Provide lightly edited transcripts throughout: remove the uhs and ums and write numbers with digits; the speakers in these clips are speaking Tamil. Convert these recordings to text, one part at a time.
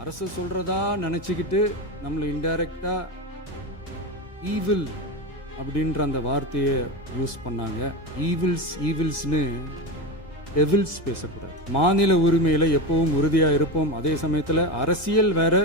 அரசு சொல்றதா நினைச்சுக்கிட்டு நம்மளை இன்டைரக்டா ஈவில் அப்படின்ற அந்த வார்த்தையை யூஸ் பண்ணாங்க. ஈவில்ஸ்னு டெவில்ஸ் பேசக்கூடாது. மாநில உரிமையில எப்பவும் உறுதியா இருப்போம். அதே சமயத்துல அரசியல் வேற,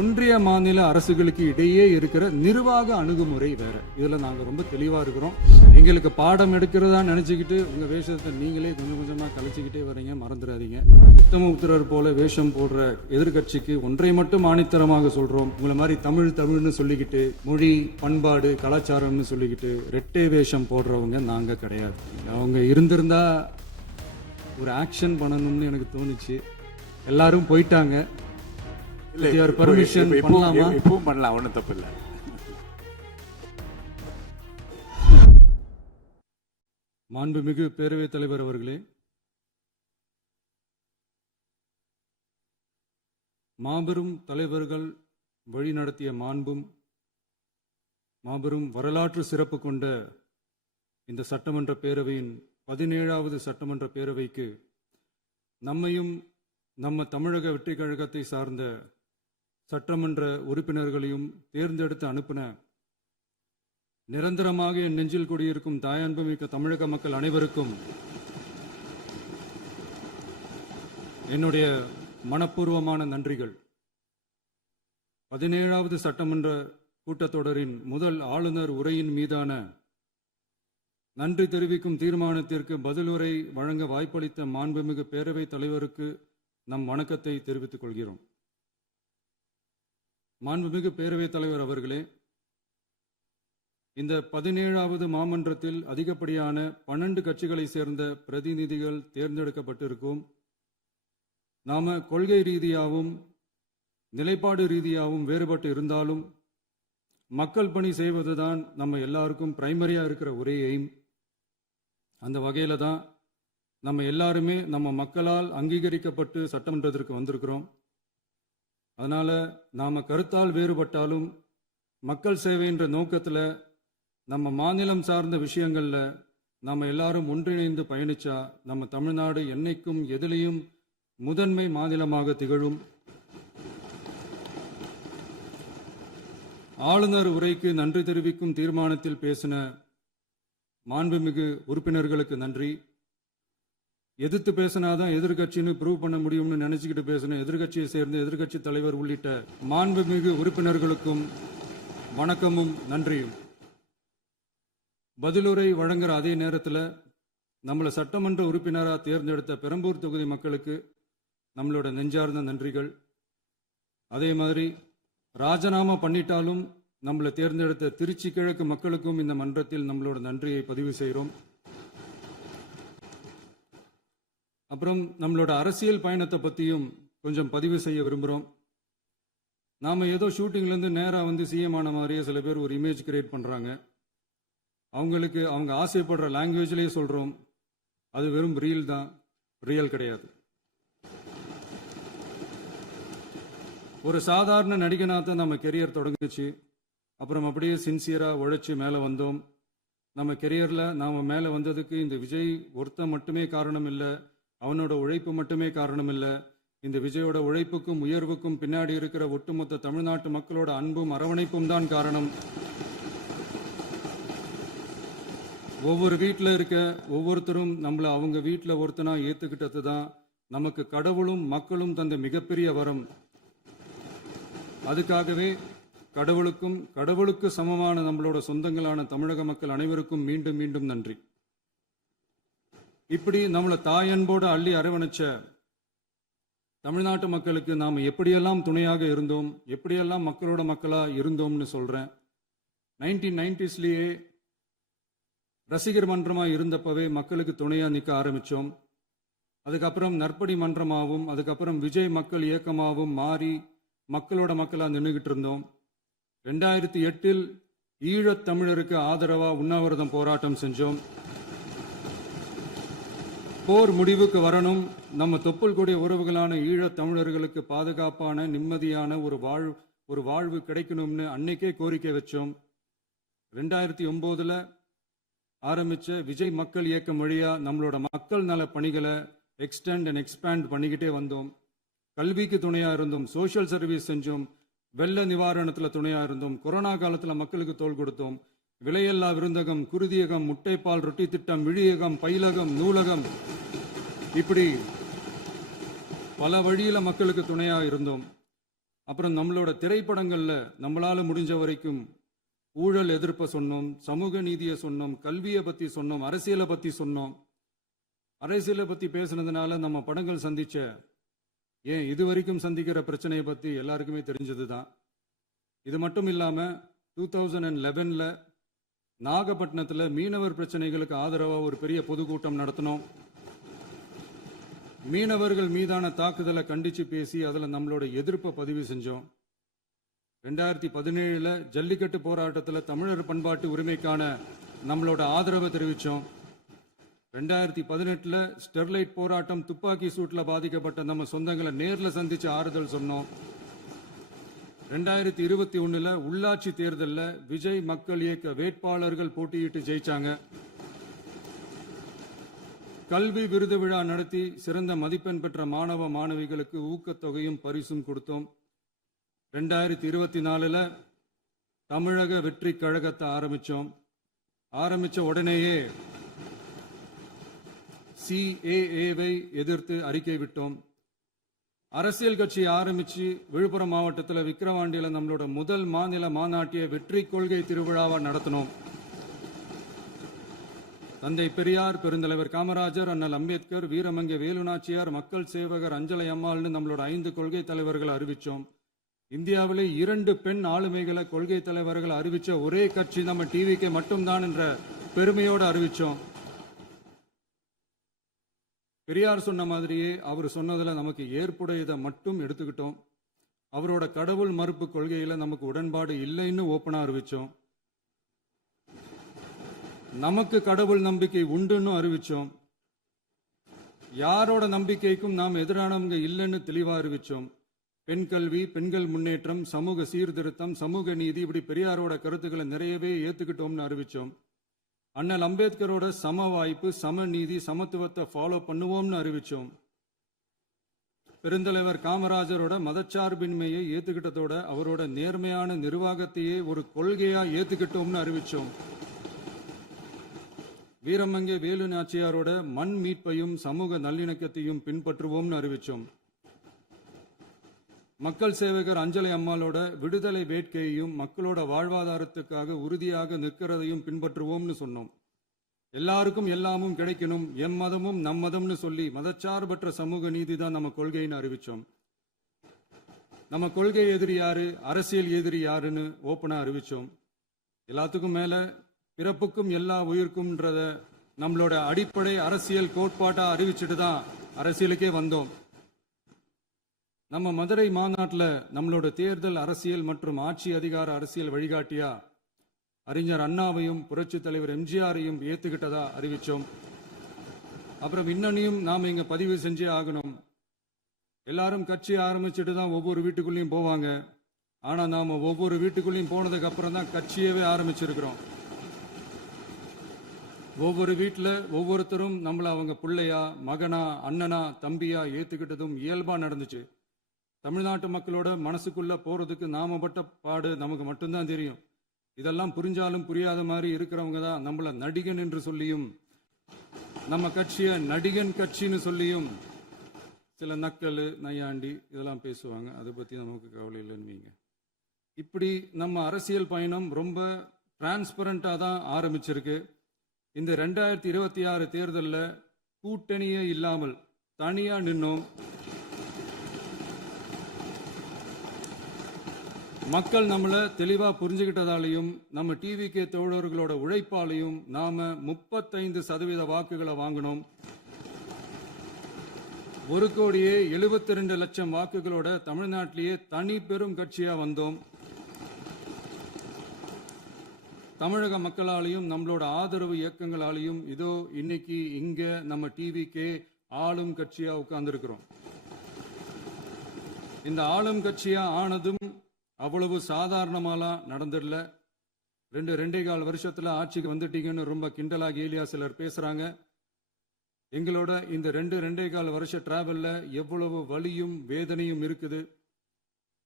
ஒன்றிய மாநில அரசுகளுக்கு இடையே இருக்கிற நிர்வாக அணுகுமுறை வேற. இதுல நாங்க ரொம்ப தெளிவா இருக்கிறோம். எங்களுக்கு பாடம் எடுக்கிறதா நினைச்சுக்கிட்டு உங்க வேஷத்தை நீங்களே கொஞ்சம் கொஞ்சமா கலைச்சிக்கிட்டே வரீங்க, மறந்துடாதீங்க. உத்தம உத்தரர் போல வேஷம் போடுற எதிர்கட்சிக்கு ஒன்றை மட்டும் ஆணித்தரமாக சொல்றோம். உங்களை மாதிரி தமிழ்னு சொல்லிக்கிட்டு, மொழி பண்பாடு கலாச்சாரம்னு சொல்லிக்கிட்டு ரெட்டை வேஷம் போடுறவங்க நாங்க கிடையாது. அவங்க இருந்திருந்தா ஒரு ஆக்ஷன் பண்ணணும்னு எனக்கு தோணுச்சு. எல்லாரும் போயிட்டாங்க. பர்மிஷன் பண்ணலாமா? இப்பவும் பண்ணலாம், ஒன்றும் தப்பு இல்லை. மாண்புமிகு பேரவைத் தலைவர் அவர்களே, மாபெரும் தலைவர்கள் வழிநடத்திய மாண்பும் மாபெரும் வரலாற்று சிறப்பு கொண்ட இந்த சட்டமன்ற பேரவையின் 17வது சட்டமன்ற பேரவைக்கு நம்மையும் நம்ம தமிழக வெற்றி கழகத்தை சார்ந்த சட்டமன்ற உறுப்பினர்களையும் தேர்ந்தெடுத்து அனுப்பின நிரந்தரமாக என் நெஞ்சில் குடியிருக்கும் தாயன்புமிக்க தமிழக மக்கள் அனைவருக்கும் என்னுடைய மனப்பூர்வமான நன்றிகள். 17வது சட்டமன்ற கூட்டத்தொடரின் முதல் ஆளுநர் உரையின் மீதான நன்றி தெரிவிக்கும் தீர்மானத்திற்கு பதிலுரை வழங்க வாய்ப்பளித்த மாண்புமிகு பேரவைத் தலைவருக்கு நம் வணக்கத்தை தெரிவித்துக் கொள்கிறோம். மாண்புமிகு பேரவைத் தலைவர் அவர்களே, இந்த 17வது மாமன்றத்தில் அதிகப்படியான 12 கட்சிகளை சேர்ந்த பிரதிநிதிகள் தேர்ந்தெடுக்கப்பட்டிருக்கும். நாம கொள்கை ரீதியாகவும் நிலைப்பாடு ரீதியாகவும் வேறுபட்டு இருந்தாலும் மக்கள் பணி செய்வதுதான் நம்ம எல்லாருக்கும் பிரைமரியா இருக்கிற ஒரே எய்ம். அந்த வகையில தான் நம்ம எல்லாருமே நம்ம மக்களால் அங்கீகரிக்கப்பட்டு சட்டமன்றத்திற்கு வந்திருக்கிறோம். அதனால நாம கருத்தால் வேறுபட்டாலும் மக்கள் சேவை என்ற நோக்கத்துல நம்ம மாநிலம் சார்ந்த விஷயங்கள்ல நாம எல்லாரும் ஒன்றிணைந்து பயணிச்சா நம்ம தமிழ்நாடு என்னைக்கும் எதிலையும் முதன்மை மாநிலமாக திகழும். ஆளுநர் உரைக்கு நன்றி தெரிவிக்கும் தீர்மானத்தில் பேசின மாண்புமிகு உறுப்பினர்களுக்கு நன்றி. எதிர்த்து பேசினாதான் எதிர்கட்சின்னு ப்ரூவ் பண்ண முடியும்னு நினைச்சுக்கிட்டு பேசின எதிர்கட்சியை சேர்ந்த எதிர்கட்சி தலைவர் உள்ளிட்ட மாண்புமிகு உறுப்பினர்களுக்கும் வணக்கமும் நன்றியும். பதிலுரை வழங்குற அதே நேரத்தில் நம்மளை சட்டமன்ற உறுப்பினராக தேர்ந்தெடுத்த பெரம்பூர் தொகுதி மக்களுக்கு நம்மளோட நெஞ்சார்ந்த நன்றிகள். அதே மாதிரி ராஜினாமா பண்ணிட்டாலும் நம்மளை தேர்ந்தெடுத்த திருச்சி கிழக்கு மக்களுக்கும் இந்த மன்றத்தில் நம்மளோட நன்றியை பதிவு செய்கிறோம். அப்புறம் நம்மளோட அரசியல் பயணத்தை பற்றியும் கொஞ்சம் பதிவு செய்ய விரும்புகிறோம். நாம் ஏதோ ஷூட்டிங்லேருந்து நேராக வந்து சிஎம் ஆன மாதிரியே சில பேர் ஒரு இமேஜ் கிரியேட் பண்ணுறாங்க. அவங்களுக்கு அவங்க ஆசைப்படுற லாங்குவேஜ்லேயே சொல்கிறோம், அது வெறும் ரீல் தான், ரியல் கிடையாது. ஒரு சாதாரண நடிகனாக நம்ம கெரியர் தொடங்குச்சு. அப்புறம் அப்படியே சின்சியராக உழைச்சி மேலே வந்தோம். நம்ம கெரியரில் நாம் மேலே வந்ததுக்கு இந்த விஜய் ஒருத்தன் மட்டுமே காரணம் இல்லை, அவனோட உழைப்பு மட்டுமே காரணம் இல்லை. இந்த விஜயோட உழைப்புக்கும் உயர்வுக்கும் பின்னாடி இருக்கிற ஒட்டுமொத்த தமிழ்நாட்டு மக்களோட அன்பும் அரவணைப்பும் தான் காரணம். ஒவ்வொரு வீட்டில் இருக்க ஒவ்வொருத்தரும் நம்மளை அவங்க வீட்டில் ஒருத்தனா ஏற்றுக்கிட்டது தான் நமக்கு கடவுளும் மக்களும் தந்த மிகப்பெரிய வரம். அதுக்காகவே கடவுளுக்கு சமமான நம்மளோட சொந்தங்களான தமிழக மக்கள் அனைவருக்கும் மீண்டும் மீண்டும் நன்றி. இப்படி நம்மளை தாயன்போடு அள்ளி அரவணைச்ச தமிழ்நாட்டு மக்களுக்கு நாம் எப்படியெல்லாம் துணையாக இருந்தோம், எப்படியெல்லாம் மக்களோட மக்களா இருந்தோம்னு சொல்றேன். 1990ஸ்லயே ரசிகர் மன்றமா இருந்தப்பவே மக்களுக்கு துணையா நிற்க ஆரம்பிச்சோம். அதுக்கப்புறம் நற்படி மன்றமாகவும் அதுக்கப்புறம் விஜய் மக்கள் இயக்கமாகவும் மாறி மக்களோட மக்களா நின்றுகிட்டு இருந்தோம். 2008 ஈழத் தமிழருக்கு ஆதரவா உண்ணாவிரதம் போராட்டம் செஞ்சோம். போர் முடிவுக்கு வரணும், நம்ம தொப்புள் கூடிய உறவுகளான ஈழத் தமிழர்களுக்கு பாதுகாப்பான நிம்மதியான ஒரு வாழ்வு கிடைக்கணும்னு அன்னைக்கே கோரிக்கை வச்சோம். 2009 ஆரம்பிச்ச விஜய் மக்கள் இயக்கம் வழியா நம்மளோட மக்கள் நல பணிகளை எக்ஸ்டெண்ட் அண்ட் எக்ஸ்பேண்ட் பண்ணிக்கிட்டே வந்தோம். கல்விக்கு துணையா இருந்தோம், சோஷியல் சர்வீஸ் செஞ்சோம், வெள்ள நிவாரணத்துல துணையா இருந்தோம், கொரோனா காலத்துல மக்களுக்கு தோள் கொடுத்தோம், விலையில்லா விருந்தகம், குருதியகம், முட்டைப்பால் ரொட்டி திட்டம், விழியகம், பயிலகம், நூலகம், இப்படி பல வழியில மக்களுக்கு துணையா இருந்தோம். அப்புறம் நம்மளோட திரைப்படங்கள்ல நம்மளால முடிஞ்ச வரைக்கும் ஊழல் எதிர்ப்பை சொன்னோம், சமூக நீதியை சொன்னோம், கல்வியை பத்தி சொன்னோம், அரசியலை பத்தி சொன்னோம். அரசியலை பத்தி பேசுனதுனால நம்ம படங்கள் சந்திச்ச இது வரைக்கும் சந்திக்கிற பிரச்சனையை பத்தி எல்லாருக்குமே தெரிஞ்சதுதான். இது மட்டும் இல்லாம 2011 நாகப்பட்டினத்துல மீனவர் பிரச்சனைகளுக்கு ஆதரவா ஒரு பெரிய பொதுக்கூட்டம் நடத்தினோம். மீனவர்கள் மீதான தாக்குதலை கண்டிச்சு பேசி அதுல நம்மளோட எதிர்ப்பை பதிவு செஞ்சோம். 2017 ஜல்லிக்கட்டு போராட்டத்தில் தமிழர் பண்பாட்டு உரிமைக்கான நம்மளோட ஆதரவை தெரிவித்தோம். 2018 ஸ்டெர்லைட் போராட்டம், துப்பாக்கி சூட்ல பாதிக்கப்பட்ட நம்ம சொந்தங்களை நேரில் சந்திச்சு ஆறுதல் சொன்னோம். 2021 உள்ளாட்சி தேர்தலில் விஜய் மக்கள் இயக்க வேட்பாளர்கள் போட்டியிட்டு ஜெயிச்சாங்க. கல்வி விருது விழா நடத்தி சிறந்த மதிப்பெண் பெற்ற மாணவ மாணவிகளுக்கு ஊக்கத்தொகையும் பரிசும் கொடுத்தோம். 2024 தமிழக வெற்றி கழகத்தை ஆரம்பிச்ச உடனேயே CAA-வை எதிர்த்து அறிக்கை விட்டோம். அரசியல் கட்சி ஆரம்பிச்சு விழுப்புரம் மாவட்டத்தில் விக்கிரவாண்டியில நம்மளோட முதல் மாநில மாநாட்டிய வெற்றி கொள்கை திருவிழாவை நடத்தினோம். தந்தை பெரியார், பெருந்தலைவர் காமராஜர், அண்ணல் அம்பேத்கர், வீரமங்கை வேலுநாச்சியார், மக்கள் சேவகர் அஞ்சலை அம்மாள்னு நம்மளோட 5 கொள்கை தலைவர்களை அறிவிச்சோம். இந்தியாவிலே 2 பெண் ஆளுமைகளை கொள்கை தலைவர்கள் அறிவிச்ச ஒரே கட்சி நம்ம டிவிக்கு மட்டும்தான் என்ற பெருமையோடு அறிவிச்சோம். பெரியார் சொன்ன மாதிரியே அவர் சொன்னதுல நமக்கு ஏற்புடையதை மட்டும் எடுத்துக்கிட்டோம். அவரோட கடவுள் மறுப்பு கொள்கையில நமக்கு உடன்பாடு இல்லைன்னு ஓப்பனா அறிவிச்சோம். நமக்கு கடவுள் நம்பிக்கை உண்டுன்னு அறிவிச்சோம். யாரோட நம்பிக்கைக்கும் நாம் எதிரானவங்க இல்லைன்னு தெளிவா அறிவிச்சோம். பெண் கல்வி, பெண்கள் முன்னேற்றம், சமூக சீர்திருத்தம், சமூக நீதி, இப்படி பெரியாரோட கருத்துக்களை நிறையவே ஏத்துக்கிட்டோம்னு அறிவிச்சோம். அண்ணல் அம்பேத்கரோட சம வாய்ப்பு, சமநீதி, சமத்துவத்தை ஃபாலோ பண்ணுவோம்னு அறிவிச்சோம். பெருந்தலைவர் காமராஜரோட மதச்சார்பின்மையை ஏத்துக்கிட்டதோட அவரோட நேர்மையான நிர்வாகத்தையே ஒரு கொள்கையா ஏத்துக்கிட்டோம்னு அறிவிச்சோம். வீரமங்கை வேலு நாச்சியாரோட மண் மீட்பையும் சமூக நல்லிணக்கத்தையும் பின்பற்றுவோம்னு அறிவிச்சோம். மக்கள் சேவகர் அஞ்சலை அம்மாளோட விடுதலை வேட்கையையும் மக்களோட வாழ்வாதாரத்துக்காக உறுதியாக நிற்கிறதையும் பின்பற்றுவோம்னு சொன்னோம். எல்லாருக்கும் எல்லாமும் கிடைக்கணும், எம் மதமும் நம் மதம்னு சொல்லி மதச்சார்பற்ற சமூக நீதி தான் நம்ம கொள்கைன்னு அறிவிச்சோம். நம்ம கொள்கை எதிரி யாரு, அரசியல் எதிரி யாருன்னு ஓப்பனா அறிவிச்சோம். எல்லாத்துக்கும் மேல பிறப்புக்கும் எல்லா உயிருக்கும்ன்றத நம்மளோட அடிப்படை அரசியல் கோட்பாட்டா அறிவிச்சுட்டு தான் அரசியலுக்கே வந்தோம். நம்ம மதுரை மாநாட்டில் நம்மளோட தேர்தல் அரசியல் மற்றும் ஆட்சி அதிகார அரசியல் வழிகாட்டியா அறிஞர் அண்ணாவையும் புரட்சி தலைவர் எம்ஜிஆரையும் ஏத்துக்கிட்டதா அறிவிச்சோம். அப்புறம் இன்னனையும் நாம் இங்க பதிவு செஞ்சே ஆகணும். எல்லாரும் கட்சி ஆரம்பிச்சுட்டு தான் ஒவ்வொரு வீட்டுக்குள்ளேயும் போவாங்க. ஆனா நாம ஒவ்வொரு வீட்டுக்குள்ளேயும் போனதுக்கு அப்புறம் தான் கட்சியவே ஆரம்பிச்சிருக்கிறோம். ஒவ்வொரு வீட்டில் ஒவ்வொருத்தரும் நம்மள அவங்க பிள்ளையா, மகனா, அண்ணனா, தம்பியா ஏத்துக்கிட்டதும் இயல்பா நடந்துச்சு. தமிழ்நாட்டு மக்களோட மனசுக்குள்ள போறதுக்கு நாம பட்ட பாடு நமக்கு மட்டும்தான் தெரியும். இதெல்லாம் புரிஞ்சாலும் புரியாத மாதிரி இருக்கிறவங்க தான் நம்மள நடிகன் என்று சொல்லியும் நம்ம கட்சிய நடிகன் கட்சின்னு சொல்லியும் சில நக்கல், நையாண்டி இதெல்லாம் பேசுவாங்க. அதை பத்தி நமக்கு கவலை இல்லைன்னு. இப்படி நம்ம அரசியல் பயணம் ரொம்ப டிரான்ஸ்பரண்டா தான் ஆரம்பிச்சிருக்கு. இந்த 2026 தேர்தலில் கூட்டணியே இல்லாமல் தனியா நின்னோம். மக்கள் நம்மளை தெளிவா புரிஞ்சுக்கிட்டதாலையும் நம்ம டிவிகே தோழர்களோட உழைப்பாலையும் நாம 35% வாக்குகளை வாங்கினோம். 1,72,00,000 வாக்குகளோட தமிழ்நாட்டிலேயே தனி பெரும் கட்சியா வந்தோம். தமிழக மக்களாலையும் நம்மளோட ஆதரவு இயக்கங்களாலையும் இதோ இன்னைக்கு இங்க நம்ம டிவிகே ஆளும் கட்சியா உட்கார்ந்துருக்கிறோம். இந்த ஆளும் கட்சியா ஆனதும் அவ்வளவு சாதாரணமாலாம் நடந்துடல. 2.25 வருஷத்துல ஆட்சிக்கு வந்துட்டீங்கன்னு ரொம்ப கிண்டலா கேலியா சிலர் பேசுறாங்க. எங்களோட இந்த 2.25 வருஷ டிராவல்ல எவ்வளவு வலியும் வேதனையும் இருக்குது.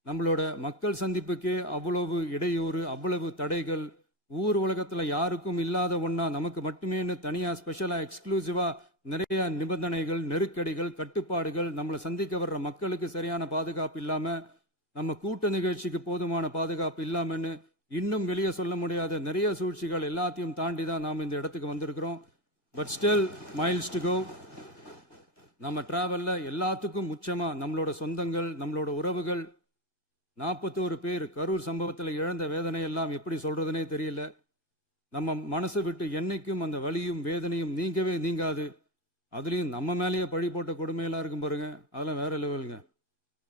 நம்மளோட மக்கள் சந்திப்புக்கே அவ்வளவு இடையூறு, அவ்வளவு தடைகள், ஊர் உலகத்துல யாருக்கும் இல்லாத ஒன்னா நமக்கு மட்டுமேன்னு தனியா ஸ்பெஷலா எக்ஸ்க்ளூசிவா நிறைய நிபந்தனைகள், நெருக்கடிகள், கட்டுப்பாடுகள், நம்மளை சந்திக்க வர்ற மக்களுக்கு சரியான பாதுகாப்பு இல்லாம, நம்ம கூட்ட நிகழ்ச்சிக்கு போதுமான பாதுகாப்பு இல்லாமன்னு இன்னும் வெளியே சொல்ல முடியாத நிறைய சூழ்ச்சிகள் எல்லாத்தையும் தாண்டி தான் நாம் இந்த இடத்துக்கு வந்திருக்கிறோம். But still miles to go. நம்ம டிராவல்ல எல்லாத்துக்கும் உச்சமா நம்மளோட சொந்தங்கள், நம்மளோட உறவுகள், 41 பேர் கரூர் சம்பவத்தில் இழந்த வேதனை எல்லாம் எப்படி சொல்றதுனே தெரியல. நம்ம மனசை விட்டு என்னைக்கும் அந்த வலியும் வேதனையும் நீங்கவே நீங்காது. அதுலயும் நம்ம மேலேயே பழி போட்ட கொடுமையெல்லாம் இருக்கும் பாருங்க, அதெல்லாம் வேற லெவலுங்க.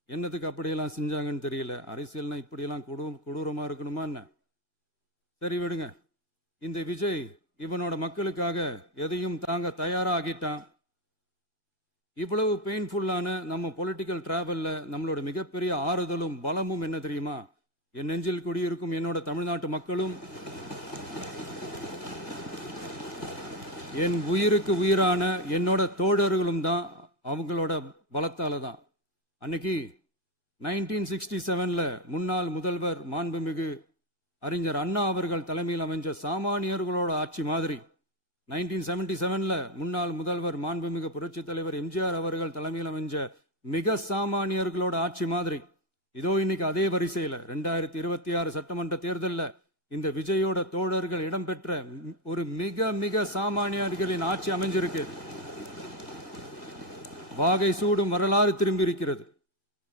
என்னத்துக்கு அப்படியெல்லாம் செஞ்சாங்கன்னு தெரியல. அரசியல்னா இப்படியெல்லாம் கொடூரமா இருக்கணுமா என்ன? சரி விடுங்க. இந்த விஜய் இவனோட மக்களுக்காக எதையும் தாங்க தயாரா ஆகிட்டான். இவ்வளவு பெயின்ஃபுல்லான நம்ம பொலிட்டிக்கல் டிராவல்ல நம்மளோட மிகப்பெரிய ஆறுதலும் பலமும் என்ன தெரியுமா? என் நெஞ்சில் குடியிருக்கும் என்னோட தமிழ்நாட்டு மக்களும், என் உயிருக்கு உயிரான என்னோட தோழர்களும் தான். அவங்களோட பலத்தால தான். அன்னைக்கு 1967 முன்னாள் முதல்வர் மாண்புமிகு அறிஞர் அண்ணா அவர்கள் தலைமையில் அமைஞ்ச சாமானியர்களோட ஆட்சி மாதிரி, 1977 முன்னாள் முதல்வர் மாண்புமிகு புரட்சி தலைவர் எம்ஜிஆர் அவர்கள் தலைமையில் அமைஞ்ச மிக சாமானியர்களோட ஆட்சி மாதிரி, இதோ இன்னைக்கு அதே வரிசையில 2026 சட்டமன்ற தேர்தலில் இந்த விஜயோட தோழர்கள் இடம்பெற்ற ஒரு மிக மிக சாமானியர்களின் ஆட்சி அமைஞ்சிருக்கு. வாகை சூடும் வரலாறு திரும்பி இருக்கிறது.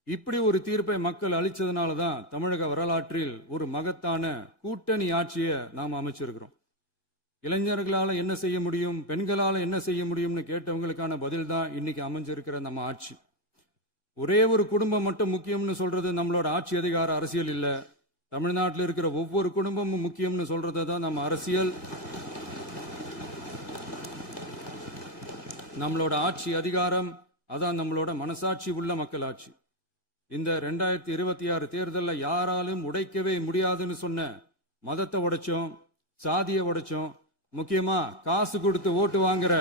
இப்படி ஒரு தீர்ப்பை மக்கள் அளிச்சதுனால தான் தமிழக வரலாற்றில் ஒரு மகத்தான கூட்டணி ஆட்சியை நாம் அமைச்சிருக்கிறோம். இளைஞர்களால என்ன செய்ய முடியும், பெண்களால என்ன செய்ய முடியும்னு கேட்டவங்களுக்கான பதில் தான் இன்னைக்கு அமைஞ்சிருக்கிற நம்ம ஆட்சி. ஒரே ஒரு குடும்பம் மட்டும் முக்கியம்னு சொல்றது நம்மளோட ஆட்சி அதிகார அரசியல் இல்ல. தமிழ்நாட்டில் இருக்கிற ஒவ்வொரு குடும்பமும் முக்கியம்னு சொல்றது தான் நம்ம அரசியல். நம்மளோட ஆட்சி அதிகாரம் அதான் நம்மளோட மனசாட்சி உள்ள மக்களாட்சி. இந்த 2026 தேர்தலில் யாராலும் உடைக்கவே முடியாதுன்னு சொன்ன மதத்தை உடைச்சோம், சாதியை உடைச்சோம், முக்கியமா காசு கொடுத்து ஓட்டு வாங்குற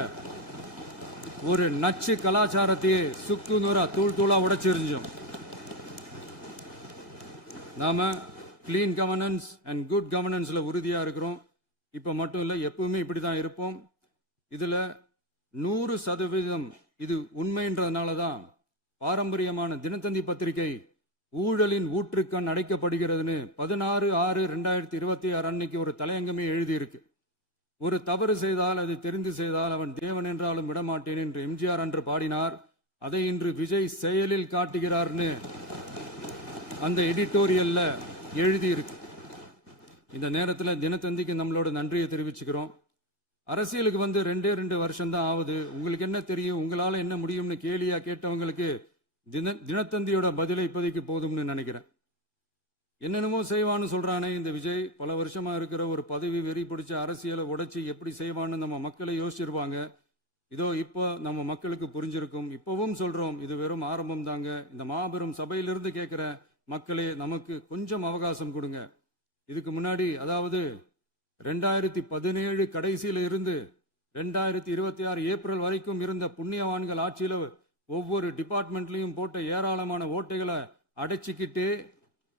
ஒரு நச்சு கலாச்சாரத்தையே சுக்கு நூறா தூள் தூளா உடைச்சிருந்தோம். நாம கிளீன் கவர்னன்ஸ் அண்ட் குட் கவர்னன்ஸ்ல உறுதியா இருக்கிறோம். இப்ப மட்டும் இல்ல, எப்பவுமே இப்படிதான் இருப்போம். இதுல 100% இது உண்மைன்றதுனால தான் பாரம்பரியமான தினத்தந்தி பத்திரிகை ஊழலின் ஊற்றுக்கண் அடைக்கப்படுகிறதுன்னு 16/6/2026 அன்னைக்கு ஒரு தலையங்கமே எழுதியிருக்கு. ஒரு தவறு செய்தால், அது தெரிந்து செய்தால் அவன் தேவன் என்றாலும் விடமாட்டேன் என்று எம்ஜிஆர் அன்று பாடினார். அதை இன்று விஜய் செயலில் காட்டுகிறார்னு அந்த எடிட்டோரியல்ல எழுதியிருக்கு. இந்த நேரத்தில் தினத்தந்திக்கு நம்மளோட நன்றியை தெரிவிச்சுக்கிறோம். அரசியலுக்கு வந்து 2 வருஷம் தான் ஆகுது. உங்களுக்கு என்ன தெரியும், உங்களால என்ன முடியும்னு கேலியா கேட்டவங்களுக்கு தினத்தந்தியோட பதிலை இப்போதைக்கு போதும்னு நினைக்கிறேன். என்னென்னமோ செய்வான்னு சொல்றானே இந்த விஜய், பல வருஷமா இருக்கிற ஒரு பதவி வெறி பிடிச்ச அரசியலை உடைச்சி எப்படி செய்வான்னு நம்ம மக்களை யோசிச்சிருவாங்க. இதோ இப்போ நம்ம மக்களுக்கு புரிஞ்சிருக்கும். இப்பவும் சொல்றோம், இது வெறும் ஆரம்பம் தாங்க. இந்த மாபெரும் சபையிலிருந்து கேட்கிற மக்களே, நமக்கு கொஞ்சம் அவகாசம் கொடுங்க. இதுக்கு முன்னாடி, அதாவது 2017 கடைசியில இருந்து 2026 ஏப்ரல் வரைக்கும் இருந்த புண்ணியவான்கள் ஆட்சியில ஒவ்வொரு டிபார்ட்மெண்ட்லயும் போட்ட ஏராளமான ஓட்டைகளை அடைச்சிக்கிட்டே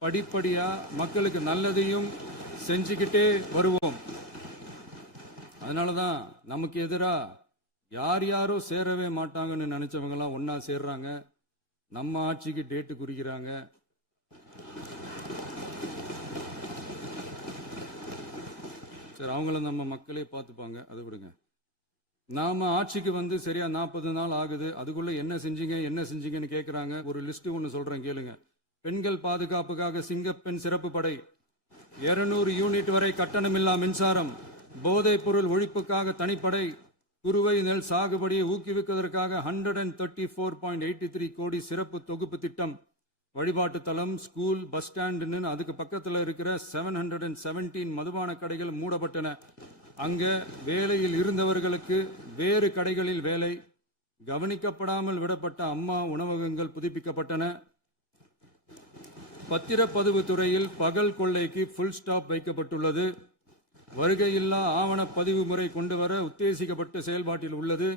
படிப்படியா மக்களுக்கு நல்லதையும் செஞ்சுக்கிட்டே வருவோம். அதனாலதான் நமக்கு எதிரா யாரோ சேரவே மாட்டாங்கன்னு நினைச்சவங்க எல்லாம் ஒன்னா சேர்றாங்க. நம்ம ஆட்சிக்கு டேட்டு குறிக்கிறாங்க. சரி, அவங்கள நம்ம மக்களே பார்த்துப்பாங்க, அதை விடுங்க. நாம ஆட்சிக்கு வந்து சரியா 40 நாள் ஆகுது. அதுக்குள்ள என்ன செஞ்சீங்கன்னு கேட்கிறாங்க. ஒரு லிஸ்ட் ஒன்று சொல்றேன் கேளுங்க. பெண்கள் பாதுகாப்புக்காக சிங்கப்பெண் சிறப்பு படை, 200 யூனிட் வரை கட்டணமில்லா மின்சாரம், போதைப் பொருள் ஒழிப்புக்காக தனிப்படை, குறுவை நெல் சாகுபடியை ஊக்குவிப்பதற்காக 134.83 கோடி சிறப்பு தொகுப்பு திட்டம், வழிபாட்டு தலம், ஸ்கூல், பஸ் ஸ்டாண்டுன்னு அதுக்கு பக்கத்தில் இருக்கிற 717 மதுபான கடைகள் மூடப்பட்டன. அங்க வேலையில் இருந்தவர்களுக்கு வேறு கடைகளில் வேலை, கவனிக்கப்படாமல் விடப்பட்ட அம்மா உணவகங்கள் புதுப்பிக்கப்பட்டன. பத்திரப்பதிவு துறையில் பகல் கொள்ளைக்கு ஃபுல் ஸ்டாப் வைக்கப்பட்டுள்ளது. வருகையில்லா ஆவண பதிவு முறை கொண்டு வர உத்தேசிக்கப்பட்ட செயல்பாட்டில் உள்ளது.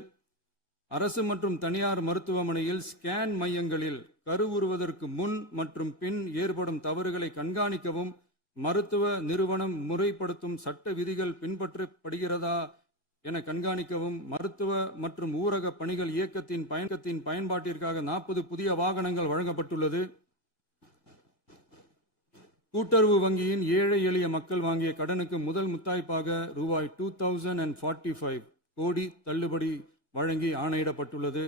அரசு மற்றும் தனியார் மருத்துவமனையில் ஸ்கேன் மையங்களில் கருவுறுவதற்கு முன் மற்றும் பின் ஏற்படும் தவறுகளை கண்காணிக்கவும், மருத்துவ நிறுவனம் முறைப்படுத்தும் சட்ட விதிகள் பின்பற்றப்படுகிறதா என கண்காணிக்கவும், மருத்துவ மற்றும் ஊரக பணிகள் இயக்கத்தின் பயன்பாட்டிற்காக 40 புதிய வாகனங்கள் வழங்கப்பட்டுள்ளது. கூட்டுறவு வங்கியின் ஏழை எளிய மக்கள் வாங்கிய கடனுக்கு முதல் முத்தாய்ப்பாக ரூபாய் 2045 கோடி தள்ளுபடி வழங்கி ஆணையிடப்பட்டுள்ளது.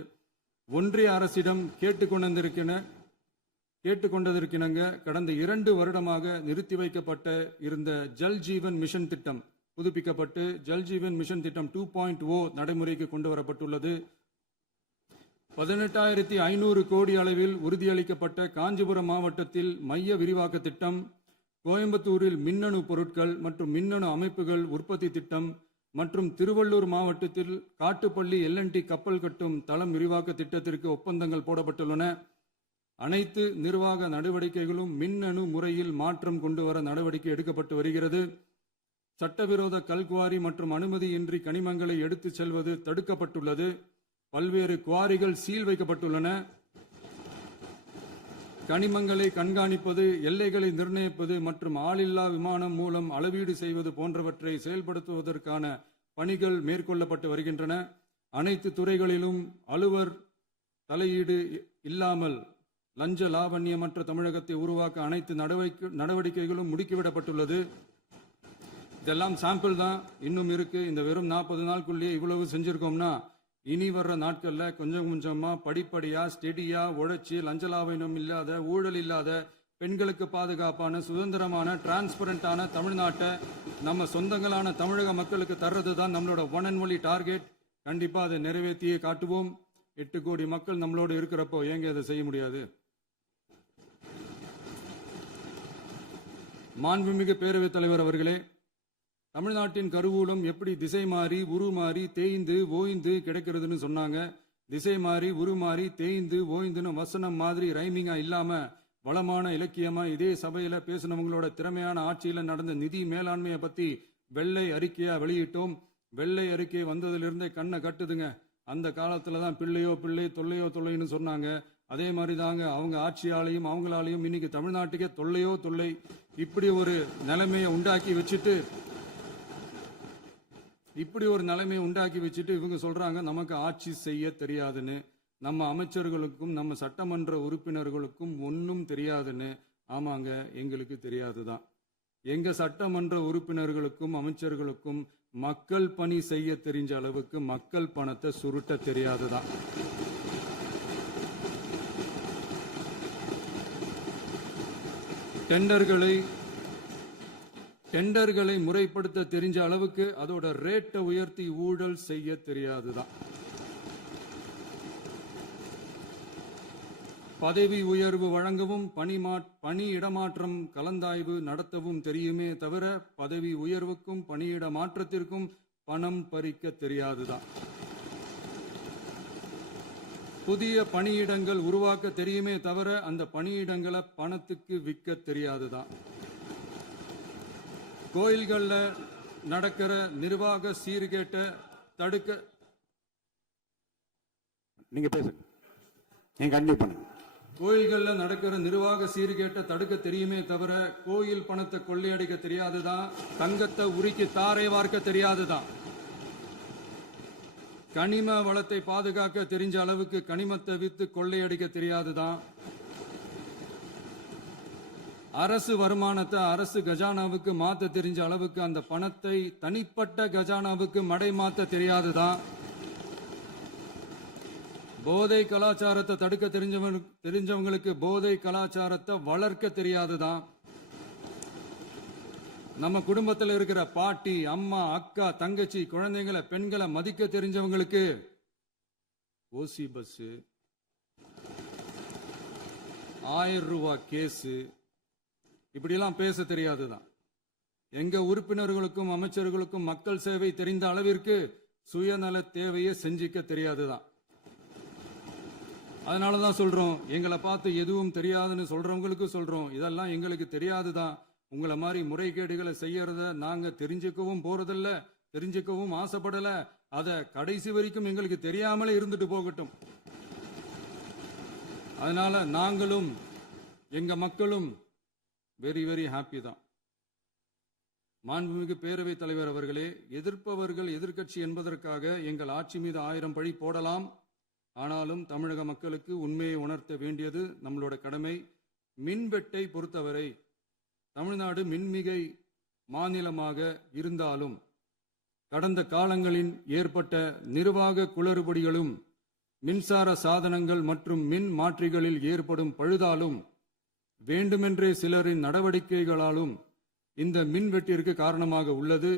ஒன்றிய அரசிடம் கேட்டுக்கொண்டதற்கிணங்க கடந்த 2 வருடமாக நிறுத்தி வைக்கப்பட்ட இருந்த ஜல் ஜீவன் மிஷன் திட்டம் புதுப்பிக்கப்பட்டு ஜல் ஜீவன் மிஷன் திட்டம் 2.0 நடைமுறைக்கு கொண்டு வரப்பட்டுள்ளது. 18,500 கோடி அளவில் உறுதியளிக்கப்பட்ட காஞ்சிபுரம் மாவட்டத்தில் மைய விரிவாக்க திட்டம், கோயம்புத்தூரில் மின்னணு பொருட்கள் மற்றும் மின்னணு அமைப்புகள் உற்பத்தி திட்டம் மற்றும் திருவள்ளூர் மாவட்டத்தில் காட்டுப்பள்ளி LNT கப்பல் கட்டும் தளம் விரிவாக்க திட்டத்திற்கு ஒப்பந்தங்கள் போடப்பட்டுள்ளன. அனைத்து நிர்வாக நடவடிக்கைகளும் மின்னணு முறையில் மாற்றம் கொண்டு வர நடவடிக்கை எடுக்கப்பட்டு வருகிறது. சட்டவிரோத கல்குவாரி மற்றும் அனுமதியின்றி கனிமங்களை எடுத்துச் செல்வது தடுக்கப்பட்டுள்ளது. பல்வேறு குவாரிகள் சீல் வைக்கப்பட்டுள்ளன. கனிமங்களை கண்காணிப்பது, எல்லைகளை நிர்ணயிப்பது மற்றும் ஆளில்லா விமானம் மூலம் அளவீடு செய்வது போன்றவற்றை செயல்படுத்துவதற்கான பணிகள் மேற்கொள்ளப்பட்டு வருகின்றன. அனைத்து துறைகளிலும் அலுவலர் தலையீடு இல்லாமல் லஞ்ச லாவண்யமற்ற தமிழகத்தை உருவாக்க அனைத்து நடவடிக்கைகளும் முடுக்கிவிடப்பட்டுள்ளது. இதெல்லாம் சாம்பிள் தான், இன்னும் இருக்கு. இந்த வெறும் 40 நாளுக்குள்ளேயே இவ்வளவு செஞ்சிருக்கோம்னா இனி வர்ற நாட்கள்ல கொஞ்சம் கொஞ்சமா படிப்படியா ஸ்டெடியா உழைச்சி லஞ்சலாவணம் இல்லாத, ஊழல் இல்லாத, பெண்களுக்கு பாதுகாப்பான, சுதந்திரமான, டிரான்ஸ்பரண்டான தமிழ்நாட்டை நம்ம சொந்தங்களான தமிழக மக்களுக்கு தர்றது தான் நம்மளோட ஒன் அண்ட் ஒன்லி டார்கெட். கண்டிப்பா அதை நிறைவேற்றியே காட்டுவோம். 8 கோடி மக்கள் நம்மளோட இருக்கிறப்போ ஏங்க அதை செய்ய முடியாது? மாண்புமிகு பேரவைத் தலைவர் அவர்களே, தமிழ்நாட்டின் கருவூலம் எப்படி திசை மாறி உருமாறி தேய்ந்து ஓய்ந்து கிடைக்கிறதுன்னு சொன்னாங்க. திசை மாறி உருமாறி தேய்ந்து ஓய்ந்துன்னு வசனம் மாதிரி ரைமிங்கா இல்லாம வளமான இலக்கியமா இதே சபையில பேசினவங்களோட திறமையான ஆட்சியில நடந்த நிதி மேலாண்மையை பத்தி வெள்ளை அறிக்கையா வெளியிட்டோம். வெள்ளை அறிக்கை வந்ததிலிருந்தே கண்ணை கட்டுதுங்க. அந்த காலத்துல தான் பிள்ளையோ பிள்ளை, தொல்லையோ தொல்லைன்னு சொன்னாங்க. அதே மாதிரி தாங்க அவங்க ஆட்சியாலையும் அவங்களாலையும் இன்னைக்கு தமிழ்நாட்டுக்கே தொல்லையோ தொல்லை. இப்படி ஒரு நிலைமையை உண்டாக்கி வச்சுட்டு இவங்க சொல்றாங்க நமக்கு ஆட்சி செய்ய தெரியாதுன்னு. நம்ம அமைச்சர்களுக்கும் நம்ம சட்டமன்ற உறுப்பினர்களுக்கும் ஒன்னும் தெரியாதுன்னு. ஆமாங்க, எங்களுக்கு தெரியாதுதான். எங்க சட்டமன்ற உறுப்பினர்களுக்கும் அமைச்சர்களுக்கும் மக்கள் பணி செய்ய தெரிஞ்ச அளவுக்கு மக்கள் பணத்தை சுருட்ட தெரியாதுதான். டெண்டர்களை முறைப்படுத்த தெரிஞ்ச அளவுக்கு அதோட ரேட்டை உயர்த்தி ஊழல் செய்ய தெரியாதுதான். பதவி உயர்வு வழங்கவும் பணி இடமாற்றம் கலந்தாய்வு நடத்தவும் தெரியுமே தவிர பதவி உயர்வுக்கும் பணியிட மாற்றத்திற்கும் பணம் பறிக்க தெரியாதுதான். புதிய பணியிடங்கள் உருவாக்க தெரியுமே தவிர அந்த பணியிடங்களை பணத்துக்கு விற்க தெரியாதுதான். கோயில்கள்ல நடக்கிற நிர்வாக சீர்கேட்டை தடுக்க நீங்க பேசுங்க, நீங்க கண்டிப்பா பண்ணுங்க. கோயில்கள்ல நடக்கிற நிர்வாக சீர்கேட்டை தடுக்க தெரியுமே தவிர கோயில் பணத்தை கொள்ளையடிக்க தெரியாதுதான். தங்கத்தை உருக்கி தாரை வார்க்க தெரியாதுதான். கனிம வளத்தை பாதுகாக்க தெரிஞ்ச அளவுக்கு கனிமத்தை வித்து கொள்ளையடிக்க தெரியாதுதான். அரசு வருமானத்தை அரசு கஜானாவுக்கு மாத்த தெரிஞ்ச அளவுக்கு அந்த பணத்தை தனிப்பட்ட கஜானாவுக்கு மடை மாத்த தெரியாதுதான். போதை கலாச்சாரத்தை தடுக்க தெரிஞ்சவங்களுக்கு போதை கலாச்சாரத்தை வளர்க்க தெரியாதுதான். நம்ம குடும்பத்தில் இருக்கிற பாட்டி, அம்மா, அக்கா, தங்கச்சி, குழந்தைங்களை, பெண்களை மதிக்க தெரிஞ்சவங்களுக்கு ஓசி பஸ், 1000 ரூபாய் கேஸ், இப்படியெல்லாம் பேச தெரியாதுதான். எங்க உறுப்பினர்களுக்கும் அமைச்சர்களுக்கும் மக்கள் சேவை தெரிந்த அளவிற்கு சுயநல தேவையை செஞ்சிக்க தெரியாதுதான். அதனாலதான் சொல்றோம், எங்களை பார்த்து எதுவும் தெரியாதுன்னு சொல்றவங்களுக்கு சொல்றோம், இதெல்லாம் எங்களுக்கு தெரியாதுதான். உங்களை மாதிரி முறைகேடுகளை செய்யறத நாங்க தெரிஞ்சுக்கவும் போறதில்ல, தெரிஞ்சுக்கவும் ஆசைப்படல. அத கடைசி வரைக்கும் எங்களுக்கு தெரியாமலே இருந்துட்டு போகட்டும். அதனால நாங்களும் எங்க மக்களும் வெரி வெரி ஹாப்பி தான். மாண்புமிகு பேரவைத் தலைவர் அவர்களே, எதிர்ப்பவர்கள் எதிர்க்கட்சி என்பதற்காக எங்கள் ஆட்சி மீது 1000 பழி போடலாம். ஆனாலும் தமிழக மக்களுக்கு உண்மையை உணர்த்த வேண்டியது நம்மளோட கடமை. மின்வெட்டை பொறுத்தவரை தமிழ்நாடு மின்மிகை மாநிலமாக இருந்தாலும் கடந்த காலங்களில் ஏற்பட்ட நிர்வாக குளறுபடிகளும் மின்சார சாதனங்கள் மற்றும் மின் மாற்றிகளில் ஏற்படும் பழுதாலும் வேண்டுமென்றே சிலரின் நடவடிக்கைகளாலும் இந்த மின்வெட்டிற்கு காரணமாக உள்ளது.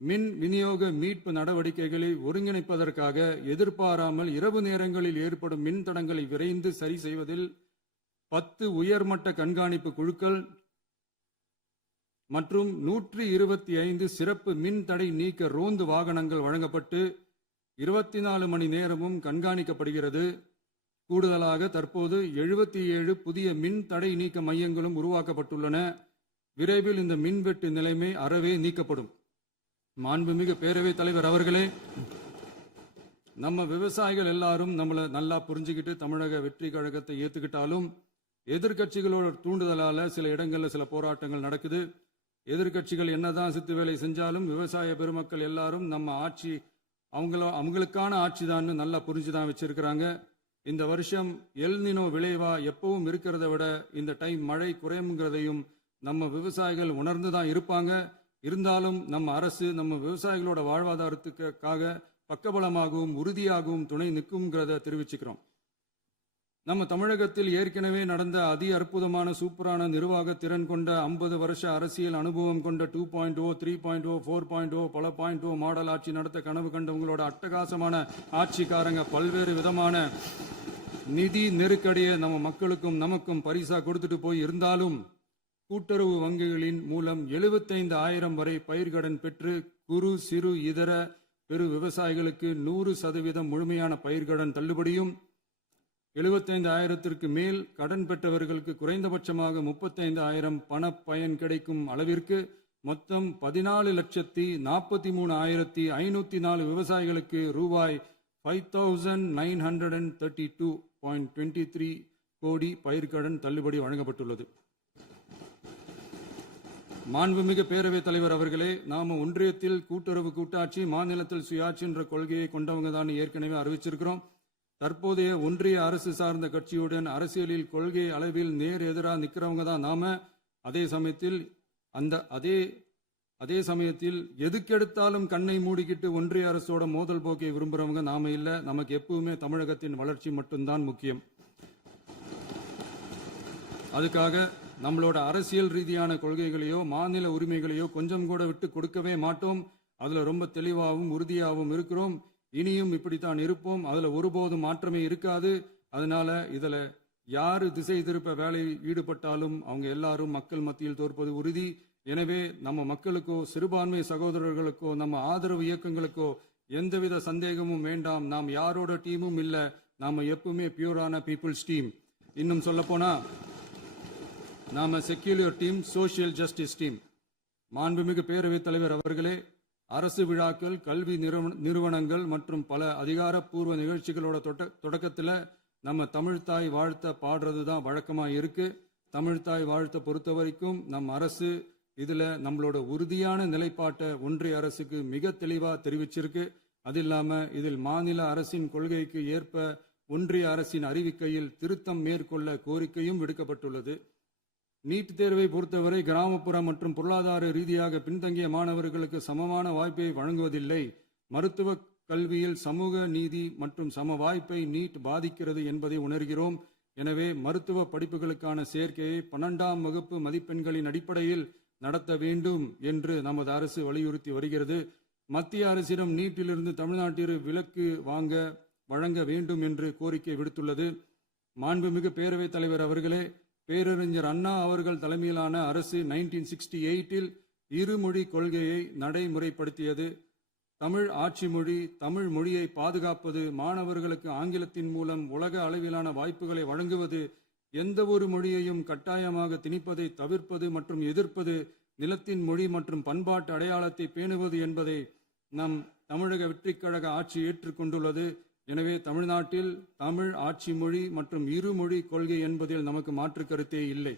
மின் விநியோக மீட்பு நடவடிக்கைகளை ஒருங்கிணைப்பதற்காக எதிர்பாராமல் இரவு நேரங்களில் ஏற்படும் மின் தடங்களை விரைந்து சரி செய்வதில் 10 உயர்மட்ட கண்காணிப்பு குழுக்கள் மற்றும் 125 சிறப்பு மின் தடை நீக்க ரோந்து வாகனங்கள் வழங்கப்பட்டு 24 மணி நேரமும் கண்காணிக்கப்படுகிறது. கூடுதலாக தற்போது 77 புதிய மின் தடை நீக்க மையங்களும் உருவாக்கப்பட்டுள்ளன. விரைவில் இந்த மின்வெட்டு நிலைமை அறவே நீக்கப்படும். மாண்புமிகு பேரவைத் தலைவர் அவர்களே, நம்ம விவசாயிகள் எல்லாரும் நம்மளை நல்லா புரிஞ்சுக்கிட்டு தமிழக வெற்றி கழகத்தை ஏத்துக்கிட்டாலும் எதிர்க்கட்சிகளோட தூண்டுதலால சில இடங்கள்ல சில போராட்டங்கள் நடக்குது. எதிர்க்கட்சிகள் என்னதான் சித்து வேலை செஞ்சாலும் விவசாய பெருமக்கள் எல்லாரும் நம்ம ஆட்சி அவங்களுக்கான ஆட்சி தான் நல்லா புரிஞ்சுதான் வச்சிருக்கிறாங்க. இந்த வருஷம் எல்னினோ விளைவா எப்பவும் இருக்கிறத விட இந்த டைம் மழை குறையுங்கிறதையும் நம்ம விவசாயிகள் உணர்ந்துதான் இருப்பாங்க. இருந்தாலும் நம்ம அரசு நம்ம விவசாயிகளோட வாழ்வாதாரத்துக்காக பக்கபலமாகவும் உறுதியாகவும் துணை நிற்கும்ங்கிறத தெரிவிச்சுக்கிறோம். நம்ம தமிழகத்தில் ஏற்கனவே நடந்த அதி அற்புதமான சூப்பரான நிர்வாக திறன் கொண்ட 50 வருஷ அரசியல் அனுபவம் கொண்ட 2.0, 3.0, 4.0 பல 0 மாடல் ஆட்சி நடத்த கனவு கண்டவங்களோட அட்டகாசமான ஆட்சிக்காரங்க பல்வேறு விதமான நிதி நெருக்கடியை நம்ம மக்களுக்கும் நமக்கும் பரிசா கொடுத்துட்டு போய் இருந்தாலும் கூட்டுறவு வங்கிகளின் மூலம் 75,000 வரை பயிர்கடன் பெற்று குறு சிறு இதர பெரு விவசாயிகளுக்கு 100% முழுமையான பயிர்கடன் தள்ளுபடியும் 75,000க்கு மேல் கடன் பெற்றவர்களுக்கு குறைந்தபட்சமாக 35,000 பண பயன் கிடைக்கும் அளவிற்கு மொத்தம் 14,43,504 விவசாயிகளுக்கு ரூபாய் 5,932.23 கோடி பயிர்கடன் தள்ளுபடி வழங்கப்பட்டுள்ளது. மாண்புமிகு பேரவைத் தலைவர் அவர்களே, நாம ஒன்றியத்தில் கூட்டுறவு கூட்டாட்சி, மாநிலத்தில் சுயாட்சி என்ற கொள்கையை கொண்டவங்க தான் ஏற்கனவே அறிவிச்சிருக்கிறோம். தற்போதைய ஒன்றிய அரசு சார்ந்த கட்சியுடன் அரசியலில் கொள்கை அளவில் நேர் எதிராக நிற்கிறவங்க தான் நாம. அதே சமயத்தில் எதுக்கெடுத்தாலும் கண்ணை மூடிக்கிட்டு ஒன்றிய அரசோட மோதல் போக்கை விரும்புறவங்க நாம இல்ல. நமக்கு எப்பவுமே தமிழகத்தின் வளர்ச்சி மட்டும்தான் முக்கியம். அதுக்காக நம்மளோட அரசியல் ரீதியான கொள்கைகளையோ மாநில உரிமைகளையோ கொஞ்சம் கூட விட்டு கொடுக்கவே மாட்டோம். அதுல ரொம்ப தெளிவாகவும் உறுதியாகவும் இருக்கிறோம். இனியும் இப்படித்தான் இருப்போம். அதுல ஒருபோதும் மாற்றமே இருக்காது. அதனால இதுல யாரு திசை திருப்ப வேலையில் ஈடுபட்டாலும் அவங்க எல்லாரும் மக்கள் மத்தியில் தோற்பது உறுதி. எனவே நம்ம மக்களுக்கோ சிறுபான்மை சகோதரர்களுக்கோ நம்ம ஆதரவு இயக்கங்களுக்கோ எந்தவித சந்தேகமும் வேண்டாம். நாம் யாரோட டீமும் இல்ல. நாம எப்பவுமே பியூரான பீப்புள்ஸ் டீம். இன்னும் சொல்ல போனா நாம secular team, social justice team. மாண்புமிகு பேரவைத் தலைவர் அவர்களே, அரசு விழாக்கள், கல்வி நிறுவனங்கள் மற்றும் பல அதிகாரப்பூர்வ நிகழ்ச்சிகளோட தொடக்கத்தில் நம்ம தமிழ்தாய் வாழ்த்த பாடுறது தான் வழக்கமா இருக்கு. தமிழ்தாய் வாழ்த்த பொறுத்த வரைக்கும் நம் அரசு இதுல நம்மளோட உறுதியான நிலைப்பாட்டை ஒன்றிய அரசுக்கு மிக தெளிவா தெரிவிச்சிருக்கு. அது இல்லாம இதில் மாநில அரசின் கொள்கைக்கு ஏற்ப ஒன்றிய அரசின் அறிவிக்கையில் திருத்தம் மேற்கொள்ள கோரிக்கையும் விடுக்கப்பட்டுள்ளது. நீட் தேர்வை பொறுத்தவரை கிராமப்புற மற்றும் பொருளாதார ரீதியாக பின்தங்கிய மாணவர்களுக்கு சமமான வாய்ப்பை வழங்குவதில்லை. மருத்துவ கல்வியில் சமூக நீதி மற்றும் சம வாய்ப்பை நீட் பாதிக்கிறது என்பதை உணர்கிறோம். எனவே மருத்துவ படிப்புகளுக்கான சேர்க்கையை 12ஆம் வகுப்பு மதிப்பெண்களின் அடிப்படையில் நடத்த வேண்டும் என்று நமது அரசு வலியுறுத்தி வருகிறது. மத்திய அரசிடம் நீட்டிலிருந்து தமிழ்நாட்டிற்கு விலக்கு வழங்க வேண்டும் என்று கோரிக்கை விடுத்துள்ளது. மாண்புமிகு பேரவைத் தலைவர் அவர்களே, பேரறிஞர் அண்ணா அவர்கள் தலைமையிலான அரசு 1968 இருமொழி கொள்கையை நடைமுறைப்படுத்தியது. தமிழ் ஆட்சி மொழி, தமிழ் மொழியை பாதுகாப்பது, மாணவர்களுக்கு ஆங்கிலத்தின் மூலம் உலக அளவிலான வாய்ப்புகளை வழங்குவது, எந்த ஒரு மொழியையும் கட்டாயமாக திணிப்பதை தவிர்ப்பது மற்றும் எதிர்ப்பது, நிலத்தின் மொழி மற்றும் பண்பாட்டு அடையாளத்தை பேணுவது என்பதை நம் தமிழக வெற்றிக் கழக ஆட்சி ஏற்றுக்கொண்டுள்ளது. எனவே தமிழ்நாட்டில் தமிழ் ஆட்சி மொழி மற்றும் இருமொழி கொள்கை என்பதில் நமக்கு மாற்று கருத்தே இல்லை.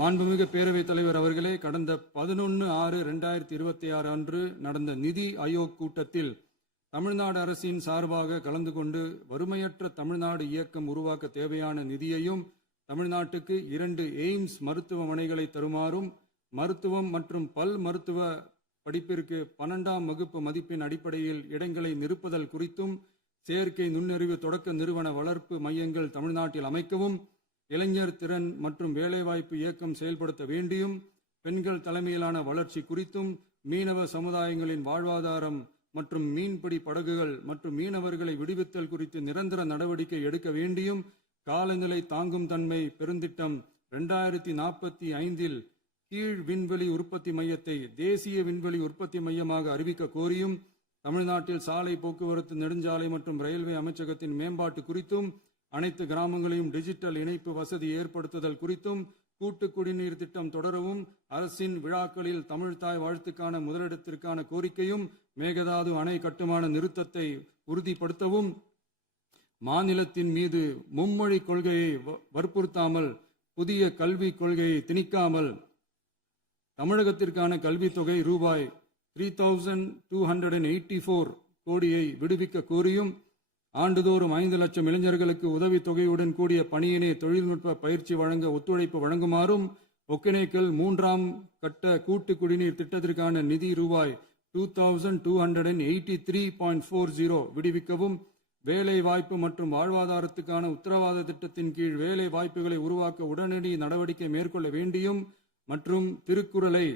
மாண்புமிகு பேரவைத் தலைவர் அவர்களே, கடந்த 11/6/2026 அன்று நடந்த நிதி ஆயோக் கூட்டத்தில் தமிழ்நாடு அரசின் சார்பாக கலந்து கொண்டு வறுமையற்ற தமிழ்நாடு இயக்கம் உருவாக்க தேவையான நிதியையும் தமிழ்நாட்டுக்கு 2 எய்ம்ஸ் மருத்துவமனைகளை தருமாறும் மருத்துவம் மற்றும் பல் மருத்துவ படிப்பிற்கு 12ஆம் வகுப்பு மதிப்பெண் அடிப்படையில் இடங்களை நிரப்புதல் குறித்தும் செயற்கை நுண்ணறிவு தொடக்க நிறுவன வளர்ப்பு மையங்கள் தமிழ்நாட்டில் அமைக்கவும் இளைஞர் திறன் மற்றும் வேலைவாய்ப்பு இயக்கம் செயல்படுத்த வேண்டியும் பெண்கள் தலைமையிலான வளர்ச்சி குறித்தும் மீனவ சமுதாயங்களின் வாழ்வாதாரம் மற்றும் மீன்பிடி படகுகள் மற்றும் மீனவர்களை விடுவித்தல் குறித்து நிரந்தர நடவடிக்கை எடுக்க வேண்டியும் காலநிலை தாங்கும் தன்மை பெருந்திட்டம் 2045 கீழ் விண்வெளி உற்பத்தி மையத்தை தேசிய விண்வெளி உற்பத்தி மையமாக அறிவிக்க கோரியும் தமிழ்நாட்டில் சாலை போக்குவரத்து நெடுஞ்சாலை மற்றும் ரயில்வே அமைச்சகத்தின் மேம்பாட்டு குறித்தும் அனைத்து கிராமங்களையும் டிஜிட்டல் இணைப்பு வசதி ஏற்படுத்துதல் குறித்தும் கூட்டு குடிநீர் திட்டம் தொடரவும் அரசின் விழாக்களில் தமிழ்தாய் வாழ்த்துக்கான முதலிடத்திற்கான கோரிக்கையும் மேகதாது அணை கட்டுமான நிறுத்தத்தை உறுதிப்படுத்தவும் மாநிலத்தின் மீது மும்மொழி கொள்கையை வற்புறுத்தாமல் புதிய கல்விக் கொள்கையை திணிக்காமல் தமிழகத்திற்கான கல்வித்தொகை ரூபாய் 3284 கோடியை விடுவிக்க கோரியும் ஆண்டுதோறும் 5 லட்சம் இளைஞர்களுக்கு உதவித்தொகையுடன் கூடிய பணியினை தொழில்நுட்ப பயிற்சி வழங்க ஒத்துழைப்பு வழங்குமாறும் ஒகேனக்கல் 3ஆம் கட்ட கூட்டு குடிநீர் திட்டத்திற்கான நிதி ரூபாய் 2283.40 விடுவிக்கவும் வேலை வாய்ப்பு மற்றும் வாழ்வாதாரத்துக்கான உத்தரவாத திட்டத்தின் கீழ் வேலை வாய்ப்புகளை உருவாக்க உடனடி நடவடிக்கை மேற்கொள்ள வேண்டியும் மற்றும் திருக்குறளை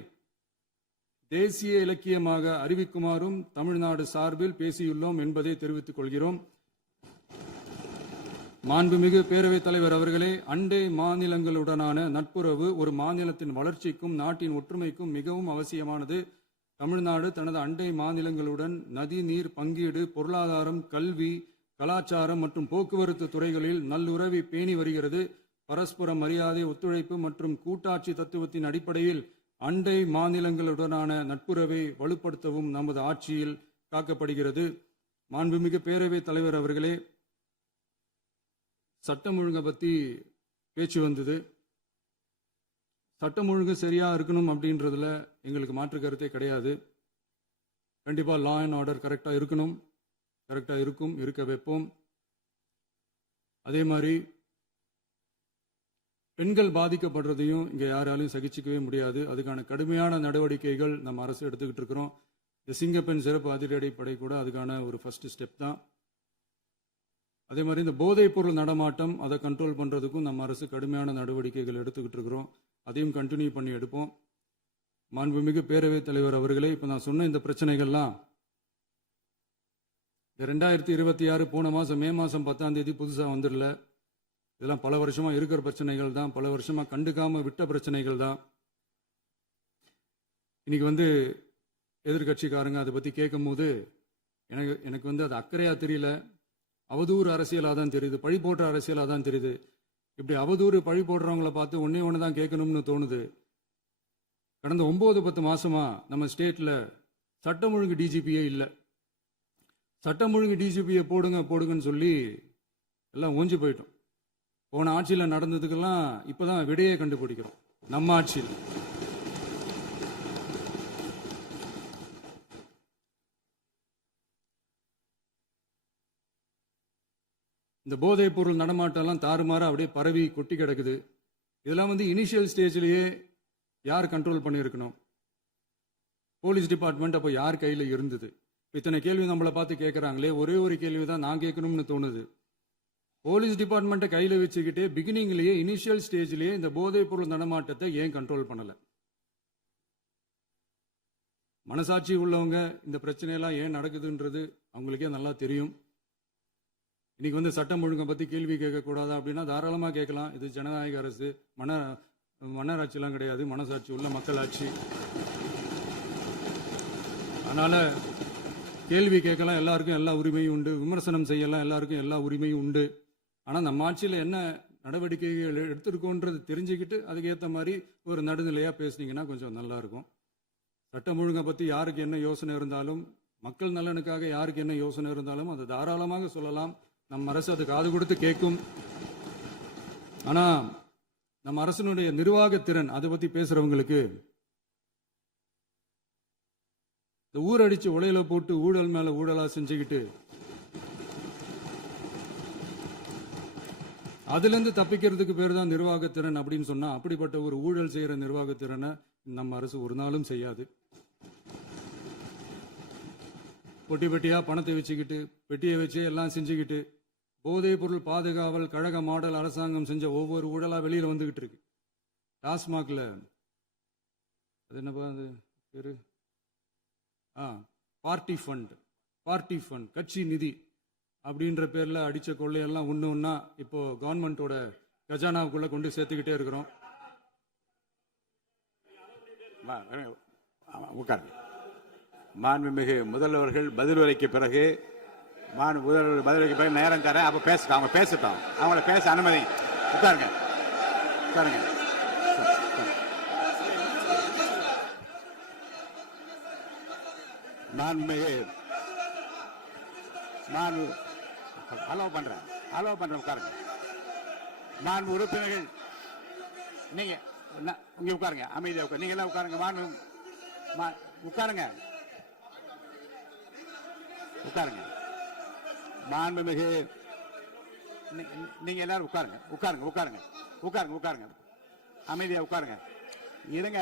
தேசிய இலக்கியமாக அறிவிக்குமாறும் தமிழ்நாடு சார்பில் பேசியுள்ளோம் என்பதை தெரிவித்துக் கொள்கிறோம். மாண்புமிகு பேரவைத் தலைவர் அவர்களே, அண்டை மாநிலங்களுடனான நட்புறவு ஒரு மாநிலத்தின் வளர்ச்சிக்கும் நாட்டின் ஒற்றுமைக்கும் மிகவும் அவசியமானது. தமிழ்நாடு தனது அண்டை மாநிலங்களுடன் நதி நீர் பங்கீடு, பொருளாதாரம், கல்வி, கலாச்சாரம் மற்றும் போக்குவரத்து துறைகளில் நல்லுறவை பேணி வருகிறது. பரஸ்பர மரியாதை, ஒத்துழைப்பு மற்றும் கூட்டாட்சி தத்துவத்தின் அடிப்படையில் அண்டை மாநிலங்களுடனான நட்புறவை வலுப்படுத்தவும் நமது ஆட்சியில் காக்கப்படுகிறது. மாண்புமிகு பேரவைத் தலைவர் அவர்களே, சட்டம் ஒழுங்கை பற்றி பேச்சு வந்தது. சட்டம் ஒழுங்கு சரியா இருக்கணும் அப்படின்றதுல எங்களுக்கு மாற்று கருத்தே கிடையாது. கண்டிப்பா லா அண்ட் ஆர்டர் கரெக்டா இருக்கணும், கரெக்டா இருக்கும், இருக்க வைப்போம். அதே மாதிரி பெண்கள் பாதிக்கப்படுறதையும் இங்க யாராலையும் சகிச்சிக்கவே முடியாது. அதுக்கான கடுமையான நடவடிக்கைகள் நம்ம அரசு எடுத்துக்கிட்டு இருக்கிறோம். இந்த சிங்கப்பெண் சிறப்பு அதிரடி படை கூட அதுக்கான ஒரு ஃபர்ஸ்ட் ஸ்டெப் தான். அதே மாதிரி இந்த போதைப் பொருள் நடமாட்டம் அதை கண்ட்ரோல் பண்றதுக்கும் நம்ம அரசு கடுமையான நடவடிக்கைகள் எடுத்துக்கிட்டு இருக்கிறோம். அதையும் கண்டினியூ பண்ணி எடுப்போம். மாண்புமிகு பேரவைத் தலைவர் அவர்களே, இப்போ நான் சொன்ன இந்த பிரச்சனைகள்லாம் இந்த 2026 போன மாதம் மே மாதம் 10ஆம் தேதி புதுசாக வந்துடல. இதெல்லாம் பல வருஷமா இருக்கிற பிரச்சனைகள் தான், பல வருஷமா கண்டுக்காம விட்ட பிரச்சனைகள் தான். இன்னைக்கு எதிர்கட்சிக்காரங்க அதை பற்றி கேட்கும் போது எனக்கு அது அக்கறையாக தெரியல, அவதூறு அரசியலாக தான் தெரியுது, பழி போடுற அரசியலாக தான் தெரியுது. இப்படி அவதூறு பழி போடுறவங்கள பார்த்து ஒன்று தான் கேட்கணும்னு தோணுது. கடந்த 9-10 மாசமா நம்ம ஸ்டேட்ல சட்டம் ஒழுங்கு டிஜிபியே இல்லை. சட்டம் ஒழுங்கு டிஜிபியை போடுங்கன்னு சொல்லி எல்லாம் ஓஞ்சி போயிட்டோம். போன ஆட்சியில் நடந்ததுக்கெல்லாம் இப்பதான் விடையே கண்டுபிடிக்கிறோம் நம்ம ஆட்சியில். இந்த போதைப் பொருள் நடமாட்டம்லாம் தாறுமாறா அப்படியே பரவி கொட்டி கிடக்குது. இதெல்லாம் இனிஷியல் ஸ்டேஜ்லயே யார் கண்ட்ரோல் பண்ணியிருக்கணும்? போலீஸ் டிபார்ட்மெண்ட் அப்போ யார் கையில் இருந்தது? இத்தனை கேள்வி நம்மளை பார்த்து கேட்குறாங்களே, ஒரே ஒரு கேள்வி தான் நான் கேட்கணும்னு தோணுது. போலீஸ் டிபார்ட்மெண்ட்டை கையில் வச்சுக்கிட்டே பிகினிங்லேயே இனிஷியல் ஸ்டேஜ்லேயே இந்த போதைப் பொருள் நடமாட்டத்தை ஏன் கண்ட்ரோல் பண்ணலை? மனசாட்சி உள்ளவங்க இந்த பிரச்சனையெல்லாம் ஏன் நடக்குதுன்றது அவங்களுக்கே நல்லா தெரியும். இன்னைக்கு சட்டம் ஒழுங்கை பற்றி கேள்வி கேட்கக்கூடாதா அப்படின்னா தாராளமாக கேட்கலாம். இது ஜனநாயக அரசு, மன்னராட்சியெல்லாம் கிடையாது, மனசாட்சி உள்ள மக்களாட்சி. அதனால கேள்வி கேட்கலாம், எல்லாருக்கும் எல்லா உரிமையும் உண்டு. விமர்சனம் செய்யலாம், எல்லாருக்கும் எல்லா உரிமையும் உண்டு. ஆனால் நம்ம ஆட்சியில் என்ன நடவடிக்கைகள் எடுத்திருக்கோன்றது தெரிஞ்சுக்கிட்டு அதுக்கேற்ற மாதிரி ஒரு நடுநிலையாக பேசுனீங்கன்னா கொஞ்சம் நல்லா இருக்கும். சட்டம் ஒழுங்கை பற்றி யாருக்கு என்ன யோசனை இருந்தாலும், மக்கள் நலனுக்காக யாருக்கு என்ன யோசனை இருந்தாலும் அதை தாராளமாக சொல்லலாம். நம் அரசு அது காது கொடுத்து கேட்கும். ஆனால் நம்ம அரசனுடைய நிர்வாகத்திறன் அதை பற்றி பேசுகிறவங்களுக்கு இந்த ஊரடிச்சு உலையில போட்டு ஊழல் மேலே ஊழலாக செஞ்சுக்கிட்டு அதுலேருந்து தப்பிக்கிறதுக்கு பேர் தான் நிர்வாகத்திறன் அப்படின்னு சொன்னால், அப்படிப்பட்ட ஒரு ஊழல் செய்கிற நிர்வாகத்திறனை நம்ம அரசு ஒரு நாளும் செய்யாது. பொட்டி பெட்டியாக பணத்தை வச்சுக்கிட்டு, பெட்டியை வச்சு எல்லாம் செஞ்சுக்கிட்டு, போதைப் பொருள் பாதுகாவல் கழக மாடல் அரசாங்கம் செஞ்ச ஒவ்வொரு ஊழலாக வெளியில் வந்துக்கிட்டு இருக்கு. டாஸ்மாகில் அது என்னப்பா அது பேரு, பார்ட்டி ஃபண்ட் கட்சி நிதி அப்படின்ற பேர்ல அடிச்ச கொள்ளையெல்லாம் ஒன்று ஒன்றா இப்போ கவர்மெண்டோட கஜானாவுக்குள்ள கொண்டு சேர்த்துக்கிட்டே இருக்கிறோம். உட்காருங்க. மாண்புமிகு முதல்வர்கள் பதில் உரைக்கு பிறகு முதல்வர் பதில் உரைக்கு பிறகு நேரம் தரேன். அப்ப பேசட்டும், அவங்க பேசட்டும், அவங்கள பேச அனுமதி. உட்காருங்க உட்காருங்க. மாண்புமிகு அலோவ் பண்றேன் உட்காருங்க. மாண்பு உறுப்பினர்கள் நீங்க இங்க உட்காருங்க, அமைதியா உட்காரு. நீங்க எல்லாம் உட்காருங்க. உட்காருங்க உட்காருங்க. மாண்புமிகு நீங்க எல்லாரும் உட்காருங்க. அமைதியா உட்காருங்க. இருங்க,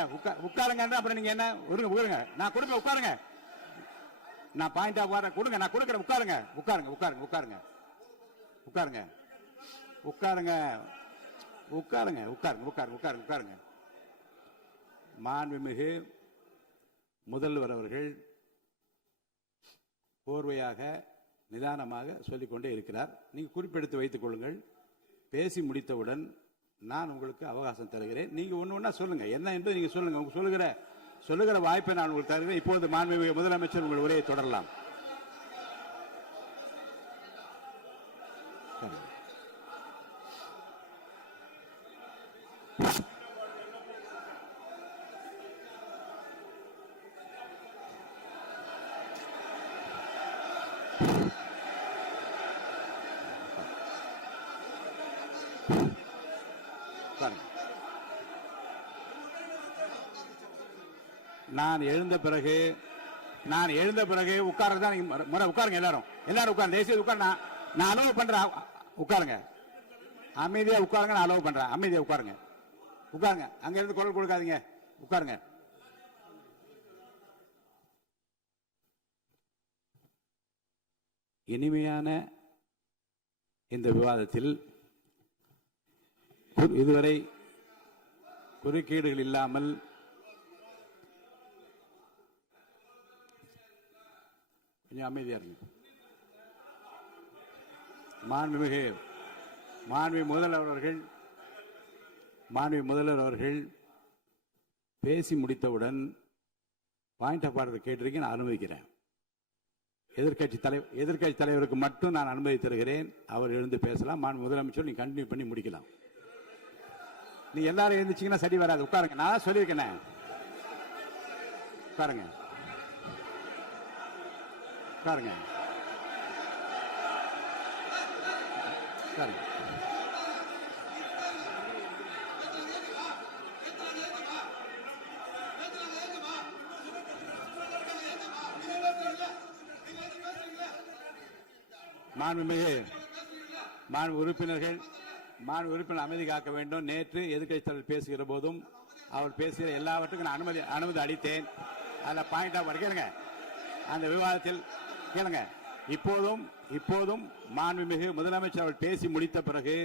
உட்காருங்க. அப்புறம் நீங்க என்ன உட்காருங்க. நான் கொடுப்பேன், உட்காருங்க. நான் பாயிண்ட் ஆஃப் வர கொடுங்க, நான் கொடுக்குறேன். உட்காருங்க. மாண்புமிகு முதல்வர் அவர்கள் போர்வையாக நிதானமாக சொல்லிக்கொண்டே இருக்கிறார். நீங்க குறிப்பெடுத்து வைத்துக் கொள்ளுங்கள். பேசி முடித்தவுடன் நான் உங்களுக்கு அவகாசம் தருகிறேன். நீங்க ஒண்ணு சொல்லுங்க, என்ன என்பது நீங்க சொல்லுங்க. உங்க சொல்லுகிற வாய்ப்பை நான் உங்களுக்கு தருகிறேன். இப்போது மாண்புமிகு முதலமைச்சர் உங்கள் உரையை தொடரலாம். நான் எழுந்த பிறகு உட்கார்றதா முறை. உட்காருங்க, எல்லாரும் உட்காருங்க. தேசிய உட்கார். நான் அலோவ் பண்றேன். உட்காருங்க, அமைதியா உட்காருங்க. நான் அலோவ் பண்றேன். அமைதியா உட்காருங்க. அங்க இருந்து குரல் கொடுக்காதீங்க. உட்காருங்க. இனிமையான இந்த விவாதத்தில் இதுவரை குறுக்கீடுகள் இல்லாமல் கொஞ்சம் அமைதியா இருங்க. மாண்புமிகு முதல்வர் அவர்கள் பேசி முடித்தவுடன் பாயிண்ட் ஆஃப் ஆர்டர் கேட்டிருக்கேன், நான் அனுமதிக்கிறேன். எதிர்கட்சி தலைவருக்கு மட்டும் நான் அனுமதி தருகிறேன். அவர் எழுந்து பேசலாம். மாண்பு முதலமைச்சர் நீங்க கண்டினியூ பண்ணி முடிக்கலாம். நீ எல்லாரும் எழுந்துச்சீங்கன்னா சரி வராது. உட்காருங்க. நான் சொல்லியிருக்கேன். உட்காருங்க. மாண்பு உறுப்பினர் அமைதி காக்க வேண்டும். நேற்று எதிர்க்கட்சி தலைவர் பேசுகிற போதும் அவர் பேசுகிற எல்லாவற்றுக்கும் நான் அனுமதி அளித்தேன். அதில் பாயிண்ட் ஆஃப் கேளுங்க. அந்த விவாதத்தில் கேளுங்க. இப்போதும் மாண்புமிகு முதலமைச்சர் அவர் பேசி முடித்த பிறகு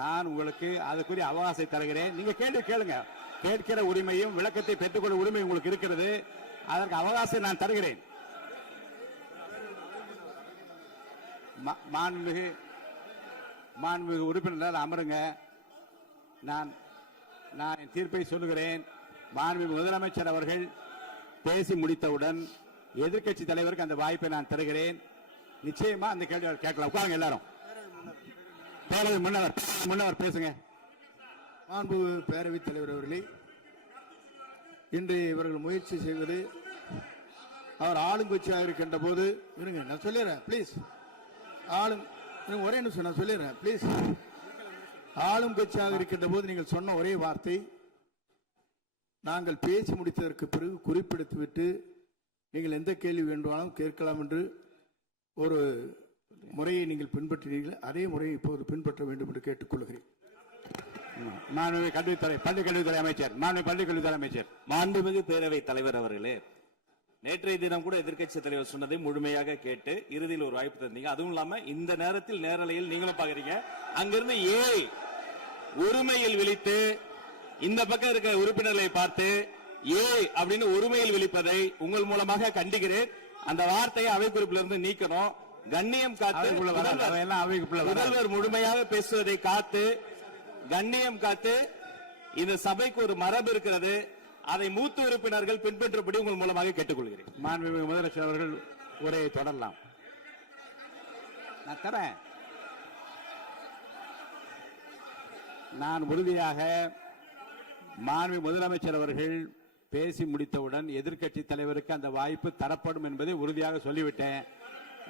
நான் உங்களுக்கு அதுக்குரிய அவகாசத்தை தருகிறேன். நீங்க கேள்வி கேளுங்க. கேட்கிற உரிமையும் விளக்கத்தை பெற்றுக்கொள்ள உரிமை உங்களுக்கு இருக்கிறது. அதற்கு அவகாசம் நான் தருகிறேன். மாண்புமிகு உறுப்பினர் அமருங்க. நான் என் தீர்ப்பை சொல்லுகிறேன். மாண்புமிகு முதலமைச்சர் அவர்கள் பேசி முடித்தவுடன் எதிர்க்கட்சி தலைவருக்கு அந்த வாய்ப்பை நான் தருகிறேன். நிச்சயமா அந்த கேள்வி கேட்கலாம். உட்காருங்க எல்லாரும். முன்னவர் பேசுங்க. மாண்பு பேரவைத் தலைவர் அவர்களே, இன்று இவர்கள் முயற்சி செய்வது அவர் ஆளுங்கட்சியாக இருக்கின்ற போது இருங்க நான் சொல்லிடுறேன் ப்ளீஸ் ஒரே நிமிஷம் நான் சொல்லிடுறேன் ப்ளீஸ் ஆளும் கட்சியாக இருக்கின்ற போது நீங்கள் சொன்ன ஒரே வார்த்தை நாங்கள் பேசி முடித்ததற்கு பிறகு குறிப்பிடுத்துவிட்டு நீங்கள் எந்த கேள்வி வேண்டுமானாலும் கேட்கலாம் என்று ஒரு முறையை நீங்கள் பின்பற்றினீர்கள் அதே முறையை இப்போது பின்பற்ற வேண்டும் என்று கேட்டுக்கொள்கிறேன். மாண்புமிகு பள்ளிக்கல்வித்துறை அமைச்சர் பள்ளிக்கல்வித்துறை அமைச்சர். மாண்புமிகு பேரவைத் தலைவர் அவர்களே, நேற்றைய தினம் கூட எதிர்க்கட்சி தலைவர் சொன்னதை முழுமையாக கேட்டு இறுதியில் ஒரு வாய்ப்பு தந்தீங்க. அதுவும் இல்லாம இந்த நேரத்தில் நேரலையில் நீங்களும் பாக்குறீங்க. அங்கிருந்து ஒருமையில் விழித்து இந்த பக்கம் இருக்க உறுப்பினர்களை பார்த்து அப்படின்னு ஒருமையில் விழிப்பதை உங்கள் மூலமாக கண்டிக்கிறேன். அந்த வார்த்தையை அவை குறிப்பிலிருந்து நீக்கணும். கண்ணியம் காத்து முதல்வர் முழுமையாக பேசுவதை காத்து கண்ணியம் காத்து இந்த சபைக்கு ஒரு மரபு இருக்கிறது. அதை மூத்த உறுப்பினர்கள் பின்பற்றபடி உங்கள் மூலமாக கேட்டுக்கொள்கிறேன். மாண்புமிகு முதலமைச்சர் அவர்கள் உரையை தொடரலாம். நான் தரேன். நான் உறுதியாக மாண்புமிகு முதலமைச்சர் அவர்கள் பேசி முடித்தவுடன் எதிர்க்கட்சி தலைவருக்கு அந்த வாய்ப்பு தரப்படும் என்பதை உறுதியாக சொல்லிவிட்டேன்.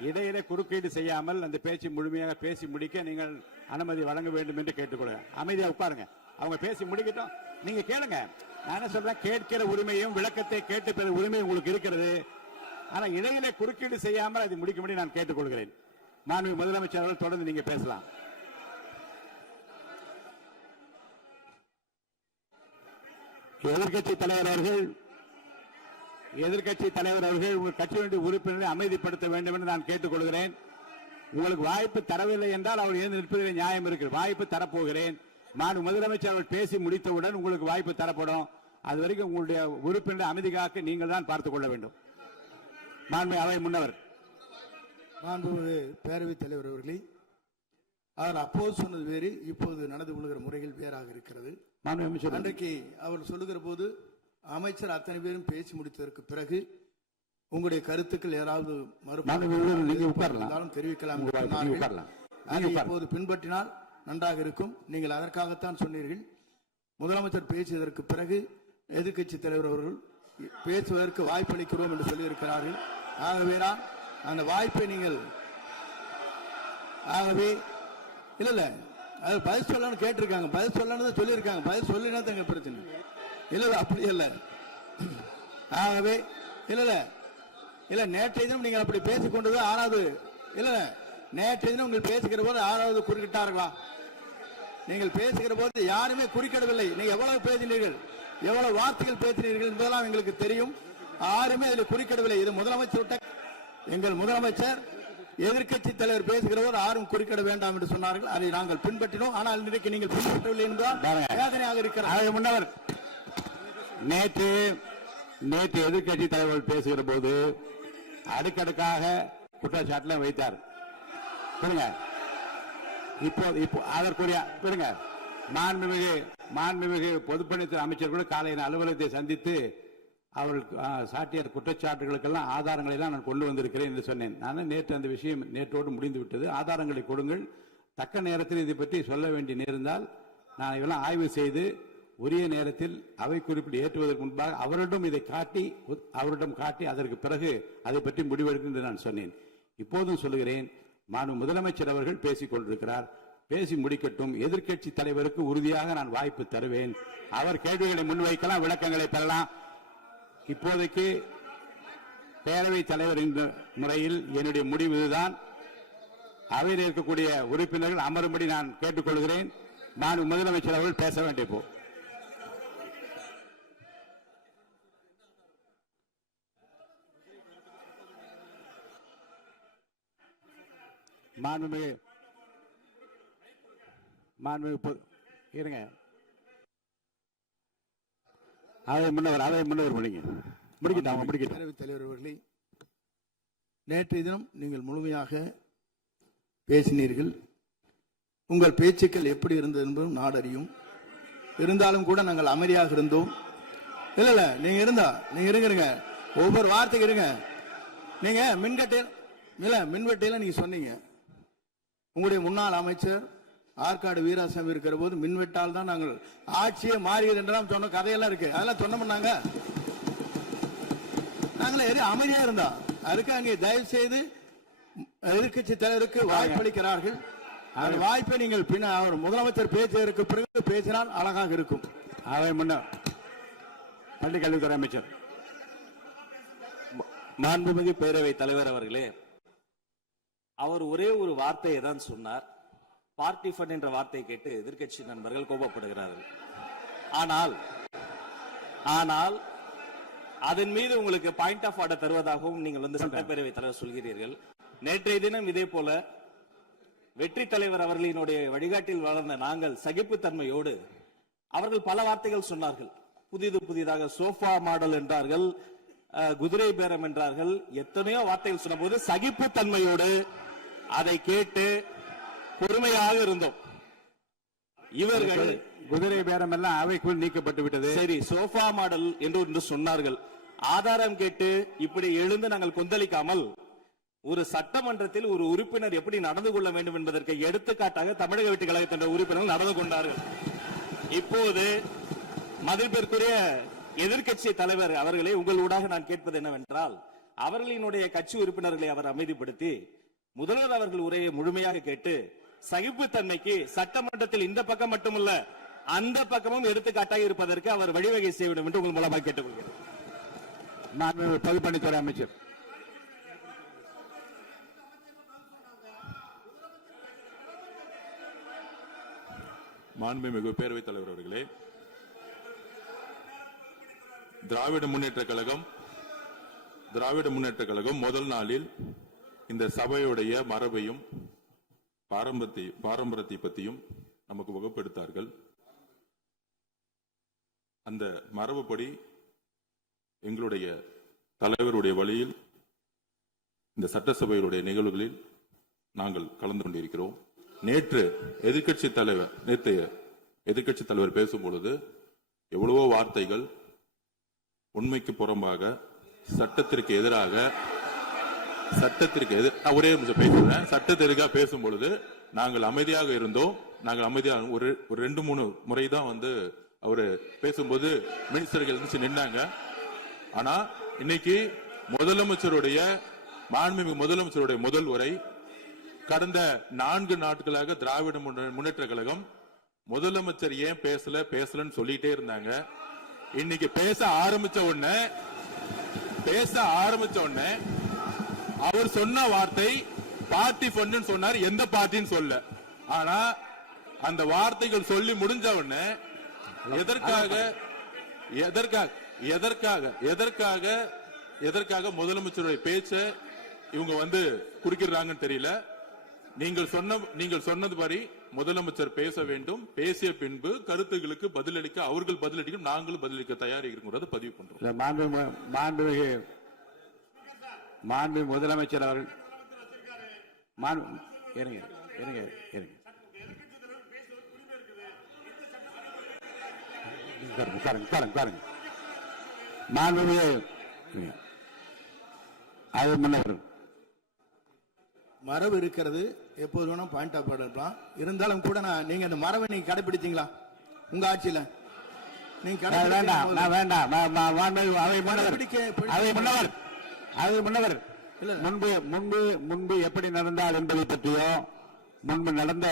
இடையில குறுக்கீடு செய்யாமல் அந்த பேச்சு முழுமையாக பேசி முடிக்க நீங்கள் அனுமதி வழங்க வேண்டும் என்று கேட்டுக்கொள்கிறேன். அமைதியா உட்காருங்க. அவங்க பேசி முடிக்கட்டும், நீங்க கேளுங்க. நான் என்ன சொல்றேன், கேட்கிற உரிமையும் விளக்கத்தை கேட்டு பெற உரிமை உங்களுக்கு இருக்கிறது. ஆனா இடையில குறுக்கீடு செய்யாமல் அதை முடிக்கும்படி நான் கேட்டுக்கொள்கிறேன். மாண்புமிகு முதலமைச்சர் அவர்கள் தொடர்ந்து நீங்க பேசலாம். எதிர்க்கட்சி தலைவர் அவர்கள் உங்கள் கட்சியினுடைய உறுப்பினரை அமைதிப்படுத்த வேண்டும் என்று நான் கேட்டுக்கொள்கிறேன். உங்களுக்கு வாய்ப்பு தரவில்லை என்றால் அவர் எழுந்து நிற்பதில் நியாயம் இருக்கிறது. வாய்ப்பு தரப்போகிறேன். நான் முதலமைச்சர் அவர்கள் பேசி முடித்தவுடன் உங்களுக்கு வாய்ப்பு தரப்படும். அது வரைக்கும் உங்களுடைய உறுப்பினரை அமைதி காக்க நீங்கள் தான் பார்த்துக் கொள்ள வேண்டும். மாண்புமிகு அவை முன்னவர். மாண்புமிகு பேரவைத் தலைவர் அவர்களே, அவர் அப்போது சொன்னது வேறு, இப்போது நடந்து கொள்கிற முறைகள் வேறாக இருக்கிறது. அன்றைக்கு அவர் சொல்லுகிற போது அமைச்சர் அத்தனை பேரும் பேசி முடித்ததற்கு பிறகு உங்களுடைய கருத்துக்கள் யாராவது தெரிவிக்கலாம். இப்போது பின்பற்றினால் நன்றாக இருக்கும். நீங்கள் அதற்காகத்தான் சொன்னீர்கள். முதலமைச்சர் பேசியதற்கு பிறகு எதிர்க்கட்சி தலைவர் அவர்கள் பேசுவதற்கு வாய்ப்பளிக்கிறோம் என்று சொல்லியிருக்கிறார்கள். ஆகவேதான் அந்த வாய்ப்பை நீங்கள் இல்ல அது பதில் சொல்லணும்னு கேட்டிருக்காங்க. பதில் சொல்லணும் சொல்லியிருக்காங்க. பதில் சொல்லினா தங்க பிரச்சனை இல்ல. அப்படி இல்ல. ஆகவே இல்ல நேற்றைய தினம் நீங்கள் அப்படி பேசிக்கொண்டது ஆறாவது இல்ல. நேற்றைய தினம் நீங்கள் பேசுகிற போது ஆறாவது குறுக்கிட்டார்களா? நீங்கள் பேசுகிற போது யாருமே குறுக்கிடவில்லை. நீங்க எவ்வளவு பேசினீர்கள், எவ்வளவு வார்த்தைகள் பேசினீர்கள் என்பதெல்லாம் எங்களுக்கு தெரியும். யாருமே அதில் குறுக்கிடவில்லை. இது முதலமைச்சர், எங்கள் முதலமைச்சர் எதிர்க்கட்சி தலைவர் பேசுகிறவர் யாரும் குறுக்கிட வேண்டாம் என்று சொன்னார்கள். அதை நாங்கள் பின்பற்றினோம். ஆனால் இன்றைக்கு நீங்கள் பின்பற்றவில்லை என்பதால் வேதனையாக இருக்கிறார். முன்னவர் நேற்று எதிர்க்கட்சி தலைவர் பேசுகிற போது அடுக்கடுக்காக குற்றச்சாட்டுல வைத்தார். இப்போ அதற்குரிய மாண்புமிகு பொதுப்பணித்துறை அமைச்சர் கூட காலையில் அலுவலகத்தை சந்தித்து அவர்கள் சாட்டிய குற்றச்சாட்டுகளுக்கெல்லாம் ஆதாரங்களை எல்லாம் நான் கொண்டு வந்திருக்கிறேன் என்று சொன்னேன். நான் நேற்று அந்த விஷயம் நேற்றோடு முடிந்து விட்டது. ஆதாரங்களை கொடுங்கள். தக்க நேரத்தில் இதை பற்றி சொல்ல வேண்டிய நேர்ந்தால் நான் இதெல்லாம் ஆய்வு செய்து உரிய நேரத்தில் அவை குறிப்பிட்டு ஏற்றுவதற்கு முன்பாக அவரிடம் காட்டி அதற்கு பிறகு அதை பற்றி முடிவெடுக்கும் என்று நான் சொன்னேன். இப்போதும் சொல்லுகிறேன், முதலமைச்சர் அவர்கள் பேசிக் கொண்டிருக்கிறார். பேசி முடிக்கட்டும். எதிர்க்கட்சி தலைவருக்கு உறுதியாக நான் வாய்ப்பு தருவேன். அவர் கேள்விகளை முன்வைக்கலாம், விளக்கங்களை பெறலாம். இப்போதைக்கு பேரவைத் தலைவர் என்ற முறையில் என்னுடைய முடிவு இதுதான். அவையில் இருக்கக்கூடிய உறுப்பினர்கள் அமரும்படி நான் கேட்டுக்கொள்கிறேன். நான் முதலமைச்சர் அவர்கள் பேச வேண்டிய போ இருங்க. பேரவைத் தலைவர் அவர்களே, நேற்றைய தினம் நீங்கள் முழுமையாக பேசினீர்கள். உங்கள் பேச்சுக்கள் எப்படி இருந்தது என்பதும் நாடறியும். இருந்தாலும் கூட நாங்கள் அமைதியாக இருந்தோம். இல்ல நீங்க இருங்க. ஒவ்வொரு வார்த்தைக்கு இருங்க. நீங்க மின்வெட்டியில நீங்க சொன்னீங்க. உங்களுடைய முன்னாள் அமைச்சர் ஆற்காடு வீராசாமி இருக்கிற போது மின்வெட்டால் தான் நாங்கள் ஆட்சியே மாறியது என்றெல்லாம் சொன்ன கதையெல்லாம் இருக்கு. அதெல்லாம் சொன்னோம்னாங்க நாங்களே அமைதியா இருந்தோம். அதுக்கு அங்கே தயவு செய்து எதிர்கட்சி தலைவருக்கு வாய்ப்பளிக்கிறார்கள். அந்த வாய்ப்பை நீங்கள் அவர் முதலமைச்சர் பேசுவதற்கு பிறகு பேசினால் அழகாக இருக்கும். அவை முன்ன பள்ளி கல்வித்துறை அமைச்சர் மாண்புமிகு பேரவை தலைவர் அவர்களே, அவர் ஒரே ஒரு வார்த்தையை தான் சொன்னார். பார்ட்டி ஃபண்ட் என்ற வார்த்தையை கேட்டு எதிர்க்கட்சி நண்பர்கள் கோபப்படுகிறார்கள். ஆனால் அதன் மீது உங்களுக்கு பாயிண்ட் ஆஃப் ஆர்டர் தருவதாகவும் நீங்கள் சட்டப்பேரவை தலைவர் சொல்கிறீர்கள். நேற்றைய தினம் இதே போல வெற்றி தலைவர் அவர்களினுடைய வழிகாட்டில் வளர்ந்த நாங்கள் சகிப்புத்தன்மையோடு அவர்கள் பல வார்த்தைகள் சொன்னார்கள். புதிதாக சோஃபா மாடல் என்றார்கள், குதிரை பேரம் என்றார்கள், எத்தனையோ வார்த்தைகள் சொன்ன போது சகிப்புத்தன்மையோடு அதை கேட்டு பொறுமையாக இருந்தோம். இவர்கள் குதிரை பேரம் எல்லாம் அவைக்குள் நீக்கப்பட்டு விட்டது. சரி, சோஃபா மாடல் என்று சொன்னார்கள். ஆதாரம் கேட்டு இப்படி எழுந்து நாங்கள் கொந்தளிக்காமல் ஒரு சட்டமன்றத்தில் ஒரு உறுப்பினர் எப்படி நடந்து கொள்ள வேண்டும் என்பதற்கு எடுத்துக்காட்டாக தமிழக வெற்றி கழகத்தின் உறுப்பினர்கள் நடந்து கொண்டார்கள். இப்போது மதிப்பிற்குரிய எதிர்க்கட்சி தலைவர் அவர்களே, உங்கள் ஊடாக நான் கேட்பது என்னவென்றால், அவர்களினுடைய கட்சி உறுப்பினர்களை அவர் அமைதிப்படுத்தி முதல்வர் அவர்கள் உரையை முழுமையாக கேட்டு சகிப்புத்தன்மைக்கு சட்டமன்றத்தில் இந்த பக்கம் மட்டுமல்ல அந்த பக்கமும் எடுத்துக்காட்டாக இருப்பதற்கு அவர் வழிவகை செய்ய வேண்டும் என்று உங்கள் மூலமாக கேட்டுக்கொள்கிறேன். பொதுப்பணித்துறை அமைச்சர் மாண்புமிகு பேரவைத் தலைவர் அவர்களே, திராவிட முன்னேற்ற கழகம் முதல் நாளில் இந்த சபையுடைய மரபையும் பாரம்பரியத்தை பற்றியும் நமக்கு வகுப்பெடுத்தார்கள். அந்த மரபுப்படி எங்களுடைய தலைவருடைய வழியில் இந்த சட்டசபையுடைய நிகழ்வுகளில் நாங்கள் கலந்து கொண்டிருக்கிறோம். நேற்று எதிர்க்கட்சி தலைவர் பேசும் பொழுது எவ்வளவோ வார்த்தைகள் உண்மைக்கு புறம்பாக சட்டத்திற்கு எதிராக ஒரே நிமிஷம் பேசுறேன். சட்டத்திற்காக பேசும் பொழுது நாங்கள் அமைதியாக இருந்தோம். ஒரு 2-3 முறை தான் அவரு பேசும்போது மினிஸ்டர்கள் நின்னாங்க. ஆனா இன்னைக்கு மாண்புமிகு முதலமைச்சருடைய முதல் உரை, கடந்த 4 நாட்களாக திராவிட முன்னேற்ற கழகம் முதலமைச்சர் ஏன் பேசலன்னு சொல்லிட்டே இருந்தாங்க. இன்னைக்கு பேச ஆரம்பிச்ச உடனே அவர் சொன்ன வார்த்தை பார்ட்டி ஃபண்ட் சொன்னார். எந்த பார்ட்டின்னு சொல்ல. ஆனா அந்த வார்த்தைகள் சொல்லி முடிஞ்ச உடனே எதற்காக முதலமைச்சருடைய பேச்ச இவங்க குறுக்கிறாங்கன்னு தெரியல. நீங்கள் சொன்னதுபடி முதலமைச்சர் பேச வேண்டும். பேசிய பின்பு கருத்துகளுக்கு பதிலளிக்க அவர்கள் பதிலளிக்கும், நாங்களும் பதிலளிக்க தயாராக இருக்கிறது பதிவு பண்றோம். மாண்பு முதலமைச்சர் அவர்கள் மரபு இருக்கிறது, எப்போது வேணும் பாயிண்ட் ஆஃப் ஆர்டர் இருக்கலாம். இருந்தாலும் கூட நீங்க அந்த மரபை நீங்க கடைபிடிச்சீங்களா உங்க ஆட்சியில? நீங்க முன்பு எப்படி நடந்தால் என்பதை பற்றியோ முன்பு நடந்த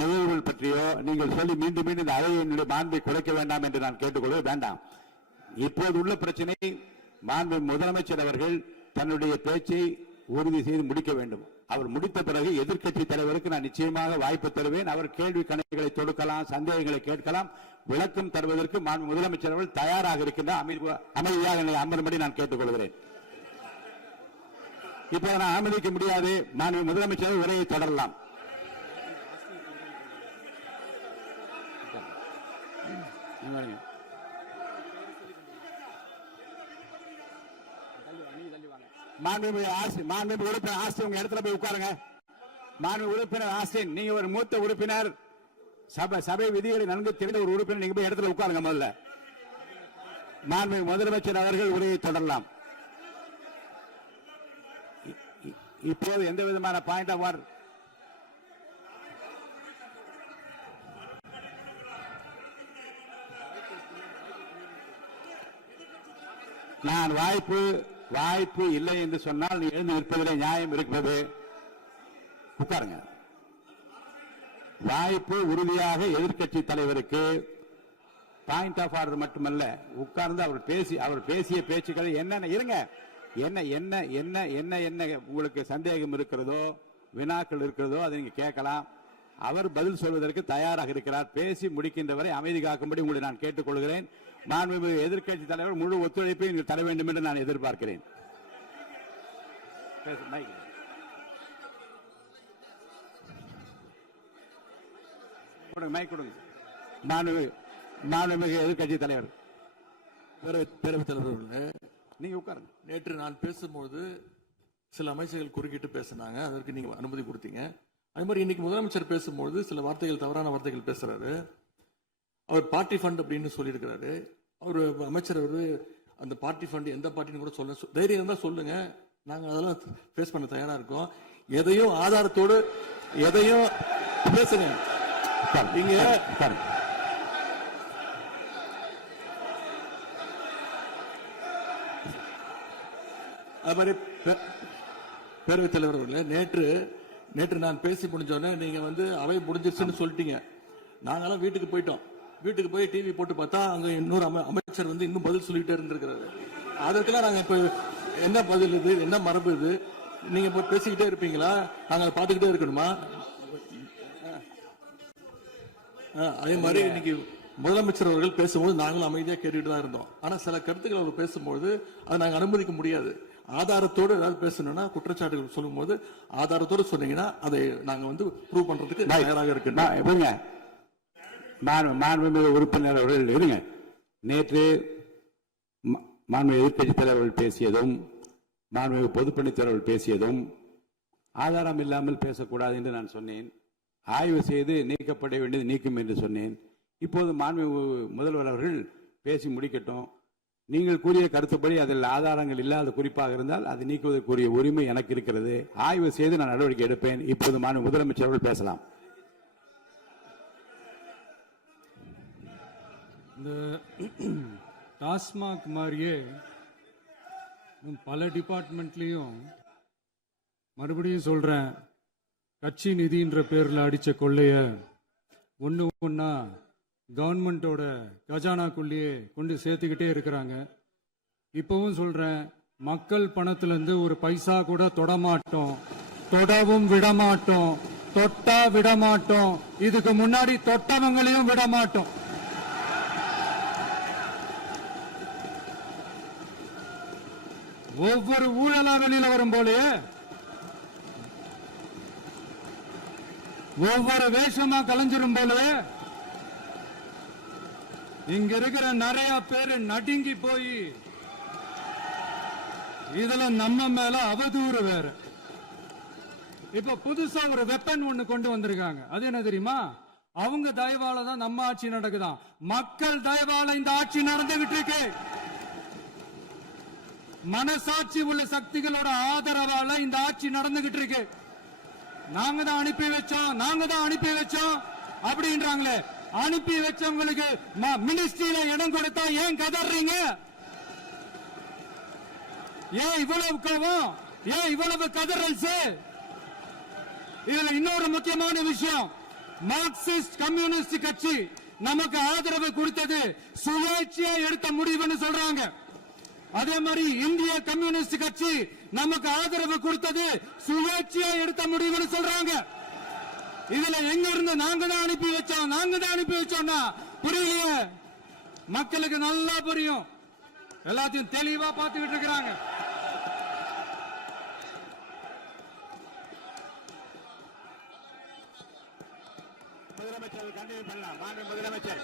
நிகழ்வுகள் பற்றியோ நீங்கள் சொல்லி மீண்டும் இந்த அவையினுடைய மாண்பை குறைக்க வேண்டாம் என்று நான் கேட்டுக்கொள்வது வேண்டாம். இப்போது உள்ள பிரச்சனை, மாண்பு முதலமைச்சர் அவர்கள் தன்னுடைய பேச்சை உறுதி செய்து முடிக்க வேண்டும். அவர் முடித்த பிறகு எதிர்க்கட்சி தலைவருக்கு நான் நிச்சயமாக வாய்ப்பு தருவேன். அவர் கேள்வி கணக்குகளை தொடுக்கலாம், சந்தேகங்களை கேட்கலாம். விளக்கம் தருவதற்கு மாண்பு முதலமைச்சர் அவர்கள் தயாராக இருக்கின்றார். அமைதியாக என்னை அமரும்படி நான் கேட்டுக்கொள்கிறேன். இப்போது நான் அனுமதிக்க முடியாது. மாண்பு முதலமைச்சர் உரையை தொடரலாம். மாண்புமிகு உறுப்பினர் ஆஸ்டின் உங்க இடத்துல போய் உட்காருங்க. மாண்புமிகு உறுப்பினர் ஆஸ்டின், நீங்க ஒரு மூத்த உறுப்பினர், சபை விதிகளை நன்கு தெரிந்த ஒரு உறுப்பினர், நீங்க போய் இடத்துல உட்காருங்க. முதல்ல மாண்புமிகு முதலமைச்சர் அவர்கள் உரையை தொடரலாம். இப்போது எந்த விதமான பாயிண்ட் ஆஃப் ஆர்டர் நான் வாய்ப்பு இல்லை என்று சொன்னால் நீ எழுந்து நிற்பதிலே நியாயம் இருக்கிறது. உட்காருங்க. வாய்ப்பு உறுதியாக எதிர்க்கட்சி தலைவருக்கு பாயிண்ட் ஆஃப் ஆர்டர் மட்டுமல்ல, உட்கார்ந்து அவர் பேசிய பேச்சுக்களை என்னென்ன இருங்க, என்ன என்ன என்ன என்ன என்ன உங்களுக்கு சந்தேகம் இருக்கிறதோ, வினாக்கள் இருக்கிறதோ அதை நீங்க கேட்கலாம். அவர் பதில் சொல்வதற்கு தயாராக இருக்கிறார். பேசி முடிக்கின்ற வரை அமைதி காக்கும்படி உங்களை நான் கேட்டுக்கொள்கிறேன். மாண்புமிகு எதிர்க்கட்சி தலைவர் முழு ஒத்துழைப்பை நீங்கள் தர வேண்டும் என்று நான் எதிர்பார்க்கிறேன். மைக் கொடுங்க. மாண்புமிகு எதிர்க்கட்சி தலைவர், பேரவைத் தலைவர், நீங்க உட்காருங்க. நேற்று நான் பேசும்போது சில அமைச்சர்கள் குறுக்கிட்டு பேசினாங்க, அதற்கு நீங்க அனுமதி கொடுத்தீங்க. அதே மாதிரி இன்னைக்கு முதலமைச்சர் பேசும்போது சில வார்த்தைகள், தவறான வார்த்தைகள் பேசுறாரு. அவர் பார்ட்டி ஃபண்ட் அப்படின்னு சொல்லியிருக்கிறாரு. அவர் அமைச்சர் அந்த பார்ட்டி ஃபண்ட் எந்த பார்ட்டின்னு கூட சொல்ல தைரியம் இருந்தா சொல்லுங்க, நாங்க அதெல்லாம் ஃபேஸ் பண்ண தயாரா இருக்கோம். எதையும் ஆதாரத்தோடு எதையும் பேசுங்க. நீங்க அது மாதிரி பேரவைத் தலைவர் அவர்களே, நேற்று நான் பேசி முடிஞ்சோடனே நீங்க அவை முடிஞ்சிருச்சுன்னு சொல்லிட்டீங்க. நாங்கெல்லாம் வீட்டுக்கு போயிட்டோம். வீட்டுக்கு போய் டிவி போட்டு பார்த்தா அங்க இன்னொரு அமைச்சர் இன்னும் பதில் சொல்லிட்டே இருந்திருக்கிறாரு. அதற்கெல்லாம் நாங்க இப்ப என்ன பதில் இது, என்ன மரபு இது? நீங்க இப்ப பேசிக்கிட்டே இருப்பீங்களா? நாங்க அதை பார்த்துக்கிட்டே இருக்கணுமா? அதே மாதிரி இன்னைக்கு முதலமைச்சர் அவர்கள் பேசும்போது நாங்களும் அமைதியா கேட்டுட்டு தான் இருந்தோம். ஆனா சில கருத்துக்கள் அவர் பேசும்போது அதை நாங்க அனுமதிக்க முடியாது. ஆதாரத்தோடு ஏதாவது பேசணும்னா, குற்றச்சாட்டுகள் சொல்லும் போது ஆதாரத்தோடு சொன்னீங்கன்னா அதை நாங்க ப்ரூவ் பண்றதுக்கு தயாராக இருக்கு. மாண்புமிகு உறுப்பினர் அவர்கள் இருங்க. நேற்று மாண்புமிகு எதிர்க்கட்சி தலைவர்கள் பேசியதும், மாண்புமிகு பொதுப்பணித் தலைவர்கள் பேசியதும் ஆதாரம் இல்லாமல் பேசக்கூடாது என்று நான் சொன்னேன். ஆய்வு செய்து நீக்கப்பட வேண்டியது நீக்கும் என்று சொன்னேன். இப்போது மாண்புமிகு முதல்வர் அவர்கள் பேசி முடிக்கட்டும். நீங்கள் கூறிய கருத்துப்படி அதில் ஆதாரங்கள் இல்லாத குறிப்பாக இருந்தால் அதை நீக்குவதற்குரிய உரிமை எனக்கு இருக்கிறது. ஆய்வு செய்து நான் நடவடிக்கை எடுப்பேன். இப்போது மாண்புமிகு முதலமைச்சர் அவர்கள் பேசலாம். இந்த டாஸ்மாக் மாதிரியே பல டிபார்ட்மெண்ட்லயும், மறுபடியும் சொல்றேன், கட்சி நிதின்ற பேர்ல அடிச்ச கொள்ளைய ஒன்னா கவர்மெண்டோட கஜானாக்குள்ளேயே கொண்டு சேர்த்துக்கிட்டே இருக்கிறாங்க. இப்பவும் சொல்றேன், மக்கள் பணத்திலிருந்து ஒரு பைசா கூட தொடமாட்டோம், தொடவும் விடமாட்டோம், தொட்டா விடமாட்டோம். இதுக்கு முன்னாடி தொட்டவங்களையும் விடமாட்டோம். ஒவ்வொரு ஊழலா வெளியில வரும் போலயே, ஒவ்வொரு வேஷமா கலைஞ்சிரும் போலயே இங்க இருக்கிற நிறைய பேரு நடுங்கி போய் இதுல நம்ம மேல அவதூறு வேற. இப்ப புதுசா ஒரு வெப்பன் ஒண்ணு கொண்டு வந்திருக்காங்க. அது என்ன தெரியுமா? அவங்க தயவால தான் நம்ம ஆட்சி நடக்குதாம். மக்கள் தயவால இந்த ஆட்சி நடந்துகிட்டு இருக்கு. மனசாட்சி உள்ள சக்திகளோட ஆதரவால இந்த ஆட்சி நடந்துகிட்டு இருக்கு. நாங்க தான் அனுப்பி வச்சோம் அப்படின்றாங்களே. அனுப்பி வச்சவங்களுக்கு மினிஸ்ட்ரியில இடம் கொடுத்தா ஏன் கதறீங்க? ஏன் இவ்வளவு கோவம்? ஏன் இவ்வளவு கதறல்ஸ்? இதுல இன்னொரு முக்கியமான விஷயம், மார்க்சிஸ்ட் கம்யூனிஸ்ட் கட்சி நமக்கு ஆதரவு கொடுத்தது சுயேட்சையா எடுத்த முடிவுன்னு சொல்றாங்க. அதே மாதிரி இந்திய கம்யூனிஸ்ட் கட்சி நமக்கு ஆதரவு கொடுத்தது சுயேட்சையா எடுத்த முடிவுன்னு சொல்றாங்க. இதுல எங்க இருந்து நாங்க தான் அனுப்பி வச்சோம்னா புரியலையே. மக்களுக்கு நல்லா புரியும். எல்லாத்தையும் தெளிவா பார்த்துக்கிட்டு இருக்கிறாங்க. முதலமைச்சர் கண்டினியூ பண்ணலாம். மாண்பு முதலமைச்சர்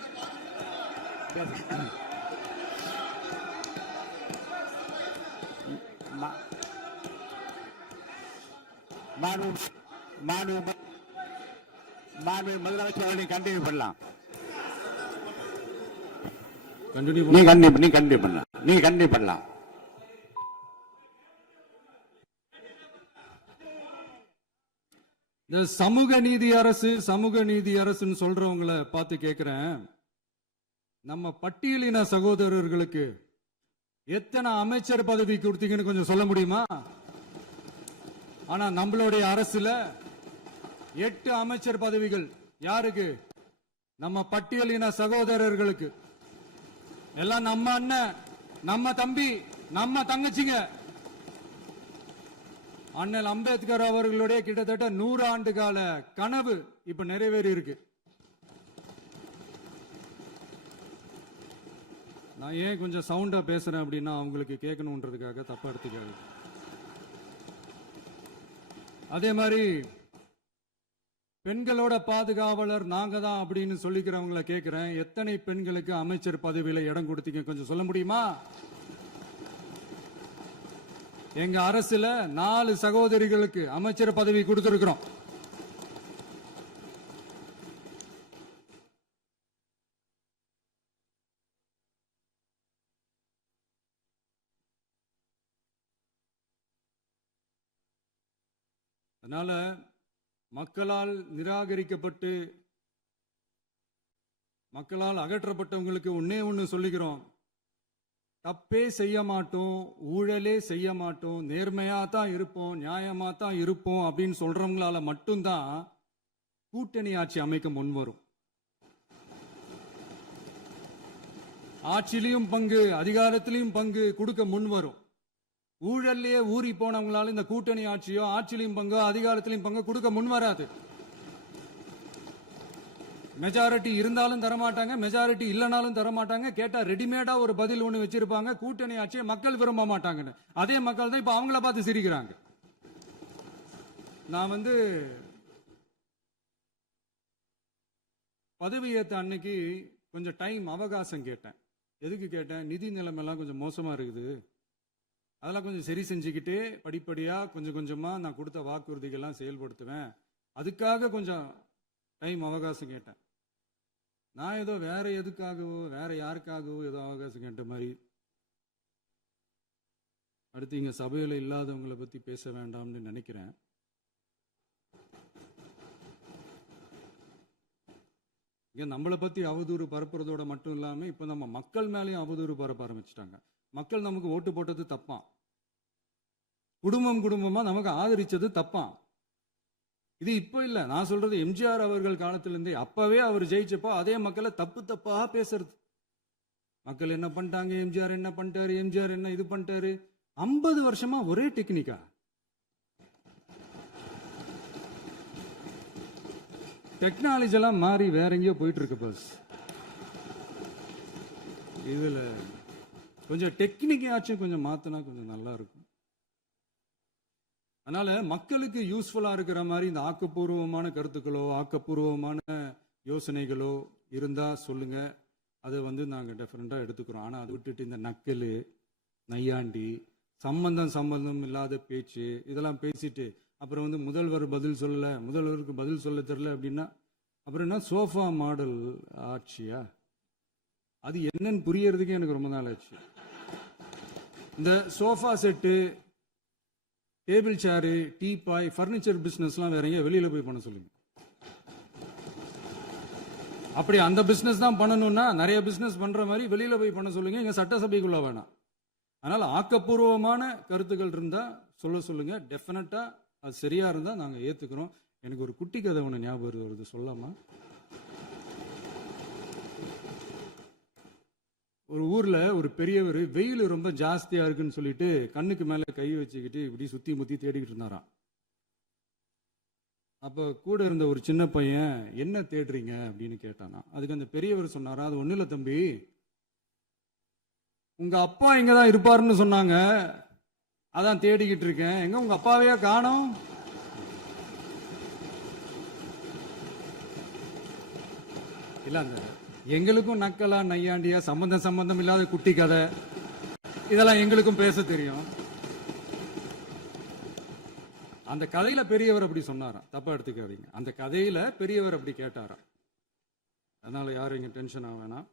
முதலமைச்சர் கண்டினியூ பண்ணலாம். நீங்க கண்டினியூ பண்ணலாம். இந்த சமூக நீதி அரசுன்னு சொல்றவங்களை பார்த்து கேட்கிறேன். நம்ம பட்டியலின சகோதரர்களுக்கு எத்தனை அமைச்சர் பதவி கொடுத்தீங்கன்னு கொஞ்சம் சொல்ல முடியுமா? ஆனா நம்மளுடைய அரசுல 8 அமைச்சர் பதவிகள் யாருக்கு? நம்ம பட்டியலின சகோதரர்களுக்கு. எல்லாம் நம்ம அண்ணன், நம்ம தம்பி, நம்ம தங்கச்சிங்க. அண்ணல் அம்பேத்கர் அவர்களுடைய கிட்டத்தட்ட 100 ஆண்டு கால கனவு இப்ப நிறைவேறி இருக்கு. நான் ஏன் கொஞ்சம் சவுண்டா பேசுறேன் அப்படின்னா அவங்களுக்கு கேட்கணுன்றதுக்காக, தப்பா எடுத்துக்காது. அதே மாதிரி பெண்களோட பாதுகாவலர் நாங்க தான் அப்படின்னு சொல்லிக்கிறவங்கள கேட்கிறேன், எத்தனை பெண்களுக்கு அமைச்சர் பதவியில இடம் கொடுத்தீங்க கொஞ்சம் சொல்ல முடியுமா? எங்க அரசுல 4 சகோதரிகளுக்கு அமைச்சர் பதவி கொடுத்திருக்கிறோம். அதனால மக்களால் நிராகரிக்கப்பட்டு மக்களால் அகற்றப்பட்டவங்களுக்கு ஒன்னே ஒன்னு சொல்லிக்கிறோம், தப்பே செய்ய மாட்டோம், ஊழலே செய்ய மாட்டோம், நேர்மையா தான் இருப்போம், நியாயமா தான் இருப்போம் அப்படின்னு சொல்றவங்களால மட்டும்தான் கூட்டணி ஆட்சி அமைக்க முன்வரும். ஆட்சியிலையும் பங்கு, அதிகாரத்திலையும் பங்கு கொடுக்க முன்வரும். ஊழல்லையே ஊறி போனவங்களால இந்த கூட்டணி ஆட்சியோ, ஆட்சியிலையும் பங்கோ, அதிகாரத்திலையும் பங்கு கொடுக்க முன்வராது. மெஜாரிட்டி இருந்தாலும் தரமாட்டாங்க, மெஜாரிட்டி இல்லைனாலும் தரமாட்டாங்க. கேட்டா ரெடிமேடா ஒரு பதில் ஒண்ணு வச்சிருப்பாங்க, கூட்டணி ஆட்சியை மக்கள் விரும்ப மாட்டாங்கன்னு. அதே மக்கள் தான் இப்ப அவங்கள பார்த்து சிரிக்கிறாங்க. நான் பதவி ஏத்த அன்னைக்கு கொஞ்சம் டைம் அவகாசம் கேட்டேன். எதுக்கு கேட்டேன்? நிதி நிலைமைலாம் கொஞ்சம் மோசமா இருக்குது, அதெல்லாம் கொஞ்சம் சரி செஞ்சுக்கிட்டு படிப்படியா கொஞ்சம் கொஞ்சமா நான் கொடுத்த வாக்குறுதிகள்லாம் செயல்படுத்துவேன், அதுக்காக கொஞ்சம் டைம் அவகாசம் கேட்டேன். நான் ஏதோ வேற எதுக்காகவோ வேற யாருக்காகவோ ஏதோ அவகாசம் கேட்ட மாதிரி. அடுத்து இங்க சபையில இல்லாதவங்களை பத்தி பேச வேண்டாம்னு நினைக்கிறேன். இங்க நம்மளை பத்தி அவதூறு பரப்புறதோட மட்டும் இல்லாம இப்ப நம்ம மக்கள் மேலேயும் அவதூறு பரப்ப ஆரம்பிச்சிட்டாங்க. மக்கள் நமக்கு ஓட்டு போட்டது தப்பான், குடும்பம் குடும்பமா நமக்கு ஆதரிச்சது தப்பான். இது இப்ப இல்ல, நான் சொல்றது எம்ஜிஆர் அவர்கள் காலத்திலிருந்தே. அப்பவே அவர் ஜெயிச்சப்போ அதே மக்களை தப்பு தப்பா பேசுறது. மக்கள் என்ன பண்ணிட்டாங்க, எம்ஜிஆர் என்ன பண்ணிட்டாரு, எம்ஜிஆர் என்ன இது பண்ணிட்டாரு. 50 வருஷமா ஒரே டெக்னிக்கா. டெக்னாலஜி எல்லாம் மாறி வேற எங்கேயோ போயிட்டு இருக்கு பஸ். இதுல கொஞ்சம் டெக்னிக்காச்சும் கொஞ்சம் மாத்தினா கொஞ்சம் நல்லா இருக்கும். அதனால மக்களுக்கு யூஸ்ஃபுல்லா இருக்கிற மாதிரி இந்த ஆக்கப்பூர்வமான கருத்துக்களோ ஆக்கப்பூர்வமான யோசனைகளோ இருந்தா சொல்லுங்க, அதை நாங்க டெஃபரெண்டா எடுத்துக்கிறோம். ஆனா அதை விட்டுட்டு இந்த நக்கல், நையாண்டி, சம்பந்தம் இல்லாத பேச்சு இதெல்லாம் பேசிட்டு அப்புறம் முதல்வர் பதில் சொல்லல, முதல்வருக்கு பதில் சொல்ல தெரியல அப்படின்னா அப்புறம் என்ன சோஃபா மாடல் ஆட்சியா? அது என்னன்னு புரியறதுக்கே எனக்கு ரொம்ப நாள் ஆச்சு. இந்த sofa set, table chair, teapoy, furniture பிசினஸ்லாம் வேற எங்க வெளியில போய் பண்ண சொல்லுங்க. அப்படி அந்த பிசினஸ் தான் பண்ணணும்னா நிறைய பிசினஸ் பண்ற மாதிரி வெளியில போய் பண்ண சொல்லுங்க, இங்க சட்டசபைக்குள்ள வேணாம். அதனால ஆக்கப்பூர்வமான கருத்துக்கள் இருந்தா சொல்லுங்க, டெஃபினட்டா அது சரியா இருந்தா நாங்க ஏத்துக்கிறோம். எனக்கு ஒரு குட்டி கதை ஒண்ணு ஞாபகம் வருது, சொல்லாமா? ஒரு ஊர்ல ஒரு பெரியவர் வெயில் ரொம்ப ஜாஸ்தியா இருக்குன்னு சொல்லிட்டு கண்ணுக்கு மேல கை வச்சுக்கிட்டு இப்படி சுத்தி முத்தி தேடிக்கிட்டு இருந்தாராம். அப்ப கூட இருந்த ஒரு சின்ன பையன் என்ன தேடுறீங்க அப்படின்னு கேட்டானா. அதுக்கு அந்த பெரியவர் சொன்னாரா, அது ஒண்ணு இல்ல தம்பி, உங்க அப்பா இங்கதான் இருப்பாருன்னு சொன்னாங்க, அதான் தேடிக்கிட்டு இருக்கேன், எங்க உங்க அப்பாவையா காணோம்? இல்ல அந்த எங்களுக்கும் நக்கலா நையாண்டியா சம்பந்தம் இல்லாத குட்டி கதை இதெல்லாம் எங்களுக்கும் பேச தெரியும். அந்த கதையில பெரியவர் அப்படி சொன்னாராம், தப்பா எடுத்துக்காதீங்க. அந்த கதையில பெரியவர் அப்படி கேட்டாராம். அதனால யாரும் இங்க டென்ஷன் ஆக வேணாம்.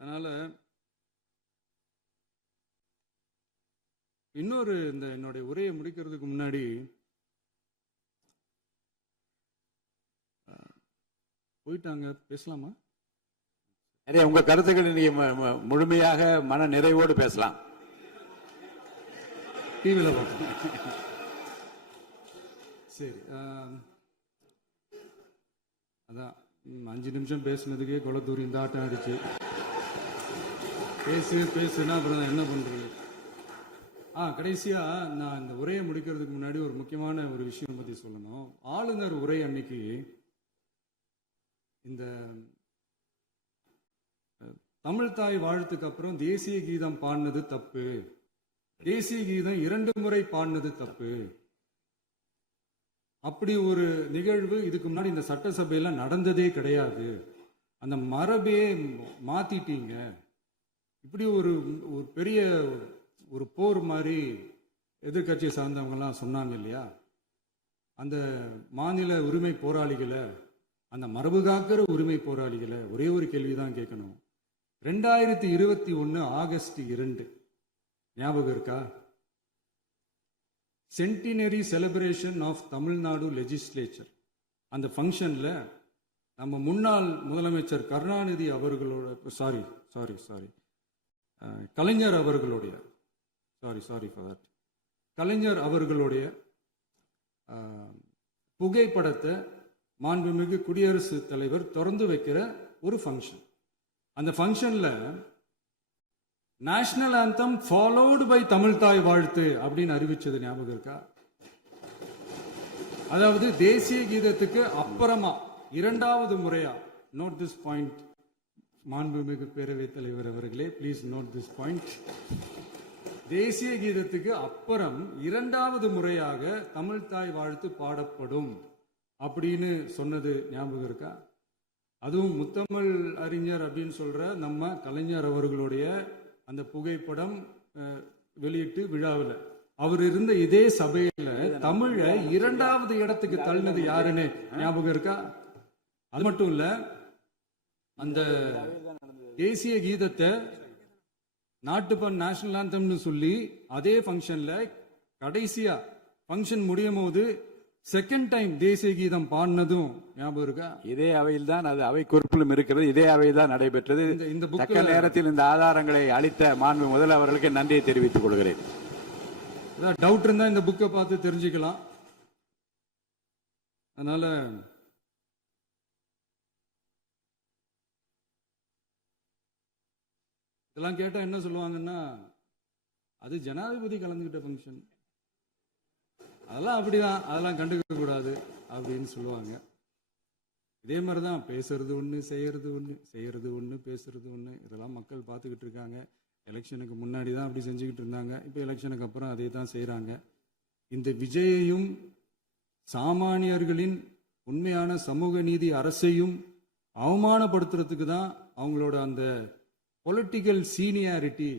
அதனால இன்னொரு இந்த என்னுடைய உரையை முடிக்கிறதுக்கு முன்னாடி போயிட்டாங்க, பேசலாமா? நிறைய உங்க கருத்துக்களை நீங்க முழுமையாக மன நிறைவோடு பேசலாம். டிவியில் பார்ப்போம். சரி, அதான் 5 நிமிஷம் பேசுனதுக்கே கொளத்தூரி இந்த ஆட்டம் அடிச்சு பேசுனா அப்புறம் என்ன பண்றது? கடைசியா நான் இந்த உரையை முடிக்கிறதுக்கு முன்னாடி ஒரு முக்கியமான ஒரு விஷயம் பத்தி சொல்லணும். ஆளுநர் உரை அன்னைக்கு இந்த தமிழ் தாய் வாழ்த்துக்கு அப்புறம் தேசிய கீதம் பாடினது தப்பு, தேசிய கீதம் 2 முறை பாடினது தப்பு, அப்படி ஒரு நிகழ்வு இதுக்கு முன்னாடி இந்த சட்டசபையில நடந்ததே கிடையாது, அந்த மரபே மாத்திட்டீங்க, இப்படி ஒரு பெரிய ஒரு போர் மாதிரி எதிர்கட்சியை சார்ந்தவங்கலாம் சொன்னாங்க இல்லையா? அந்த மாநில உரிமை போராளிகளை, அந்த மரபு காக்கிற உரிமை போராளிகளை ஒரே ஒரு கேள்விதான் கேட்கணும். 2021 ஆகஸ்ட் 2 ஞாபகம் இருக்கா? Centenary celebration of Tamil Nadu legislature. அந்த ஃபங்க்ஷன்ல நம்ம முன்னாள் முதலமைச்சர் கருணாநிதி அவர்களோட கலைஞர் அவர்களுடைய கலைஞர் அவர்களுடைய புகைப்படத்தை மாண்புமிகு குடியரசுத் தலைவர் திறந்து வைக்கிற ஒரு ஃபங்க்ஷன். அந்த ஃபங்க்ஷன்ல national anthem followed by Tamil Thai Vazhthu அப்படின்னு அறிவிச்சது ஞாபகம் இருக்கா? அதாவது தேசிய கீதத்துக்கு அப்புறமா 2வது முறையா, நோட் திஸ் பாயிண்ட் மாண்புமிகு பேரவைத் தலைவர் அவர்களே, ப்ளீஸ் நோட் திஸ் பாயிண்ட். தேசிய கீதத்துக்கு அப்புறம் 2வது முறையாக தமிழ் தாய் வாழ்த்து பாடப்படும் அப்படின்னு சொன்னது ஞாபகம் இருக்கா? அதுவும் முத்தமிழ் அறிஞர் அப்படின்னு சொல்ற நம்ம கலைஞர் அவர்களுடைய அந்த புகைப்படம் வெளியிட்டு விழாவில் அவர் இருந்த இதே சபையில தமிழை 2வது இடத்துக்கு தள்ளினது யாருன்னு ஞாபகம் இருக்கா? அது மட்டும் இல்ல, அந்த தேசிய கீதத்தை நாட்டுப்பண் நேஷனல் ஆந்தம்னு சொல்லி அதே ஃபங்க்ஷன்ல கடைசியா ஃபங்க்ஷன் முடியும் போது செகண்ட் டைம் தேசிய கீதம் பாடினதும் ஞாபகம் இருக்கா? இதே அவையில் தான், அது அவை குறிப்பிலும் இருக்கிறது, இதே அவையில் தான் நடைபெற்றது. இந்த தக்க நேரத்தில் இந்த ஆதாரங்களை அளித்த மாண்பு முதல்வர்களுக்கு நன்றியை தெரிவித்துக் கொள்கிறேன். டவுட் இருந்தா இந்த புக்கை பார்த்து தெரிஞ்சுக்கலாம். அதனால இதெல்லாம் கேட்டா என்ன சொல்லுவாங்கன்னா, அது ஜனாதிபதி கலந்துகிட்ட ஃபங்க்ஷன், அதெல்லாம் அப்படிதான், அதெல்லாம் கண்டுக்க கூடாது அப்படின்னு சொல்லுவாங்க. இதே மாதிரிதான் பேசுறது ஒண்ணு, செய்யறது ஒண்ணு, பேசுறது ஒண்ணு. இதெல்லாம் மக்கள் பார்த்துக்கிட்டு இருக்காங்க. எலெக்ஷனுக்கு முன்னாடி தான் அப்படி செஞ்சுக்கிட்டு இருந்தாங்க, இப்போ எலெக்ஷனுக்கு அப்புறம் அதே தான் செய்யறாங்க. இந்த விஜயையும் சாமானியர்களின் உண்மையான சமூக நீதி அரசையும் அவமானப்படுத்துறதுக்கு தான் அவங்களோட அந்த பொலிட்டிக்கல் சீனியாரிட்டி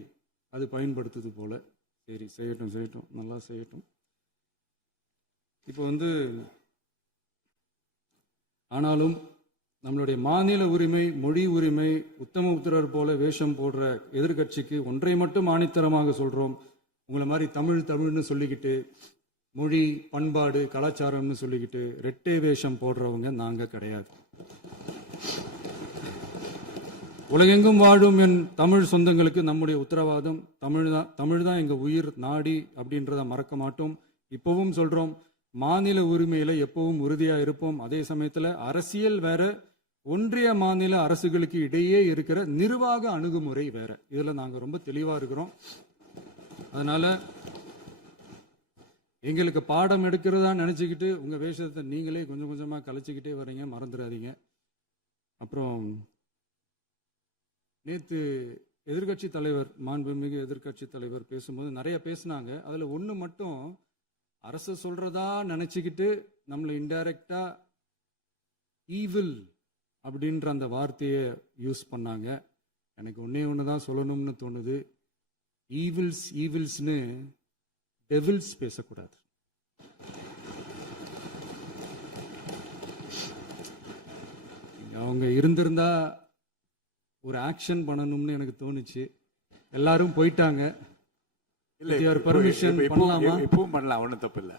அது பயன்படுத்துது போல. சரி, செய்யட்டும், நல்லா செய்யட்டும். இப்போ ஆனாலும் நம்மளுடைய மாநில உரிமை, மொழி உரிமை, உத்தம உத்தரர் போல வேஷம் போடுற எதிர்கட்சிக்கு ஒன்றை மட்டும் ஆணித்தரமாக சொல்றோம். உங்களை மாதிரி தமிழ்னு சொல்லிக்கிட்டு, மொழி, பண்பாடு, கலாச்சாரம்னு சொல்லிக்கிட்டு ரெட்டை வேஷம் போடுறவங்க நாங்க கிடையாது. உலகெங்கும் வாழும் என் தமிழ் சொந்தங்களுக்கு நம்முடைய உத்தரவாதம் தமிழ் தான் எங்க உயிர் நாடி அப்படின்றத மறக்க மாட்டோம். இப்பவும் சொல்றோம், மாநில உரிமையில எப்பவும் உறுதியா இருப்போம். அதே சமயத்துல அரசியல் வேற, ஒன்றிய மாநில அரசுகளுக்கு இடையே இருக்கிற நிர்வாக அணுகுமுறை வேற. இதுல நாங்க ரொம்ப தெளிவா இருக்கிறோம். அதனால எங்களுக்கு பாடம் எடுக்கிறதா நினைச்சுக்கிட்டு உங்க வேஷத்தை நீங்களே கொஞ்சம் கொஞ்சமா கலைச்சிக்கிட்டே வர்றீங்க, மறந்துடாதீங்க. அப்புறம் நேத்து எதிர்கட்சி தலைவர், மாண்புமிகு எதிர்கட்சி தலைவர் பேசும்போது நிறைய பேசினாங்க. அதுல ஒண்ணு மட்டும் அரசு சொல்றதா நினைச்சுக்கிட்டு நம்மளை இன்டைரக்டா ஈவில் அப்படின்ற அந்த வார்த்தையை யூஸ் பண்ணாங்க. எனக்கு ஒண்ணுதான் சொல்லணும்னு தோணுது. ஈவில்ஸ்னு டெவில்ஸ் பேசக்கூடாது. அவங்க இருந்திருந்தா ஒரு ஆக்ஷன் பண்ணணும்னு எனக்கு தோணுச்சு. எல்லாரும் போயிட்டாங்க. பர்மிஷன் பண்ணலாமா? இப்பவும் பண்ணலாம், ஒன்றும் தப்பு இல்லை.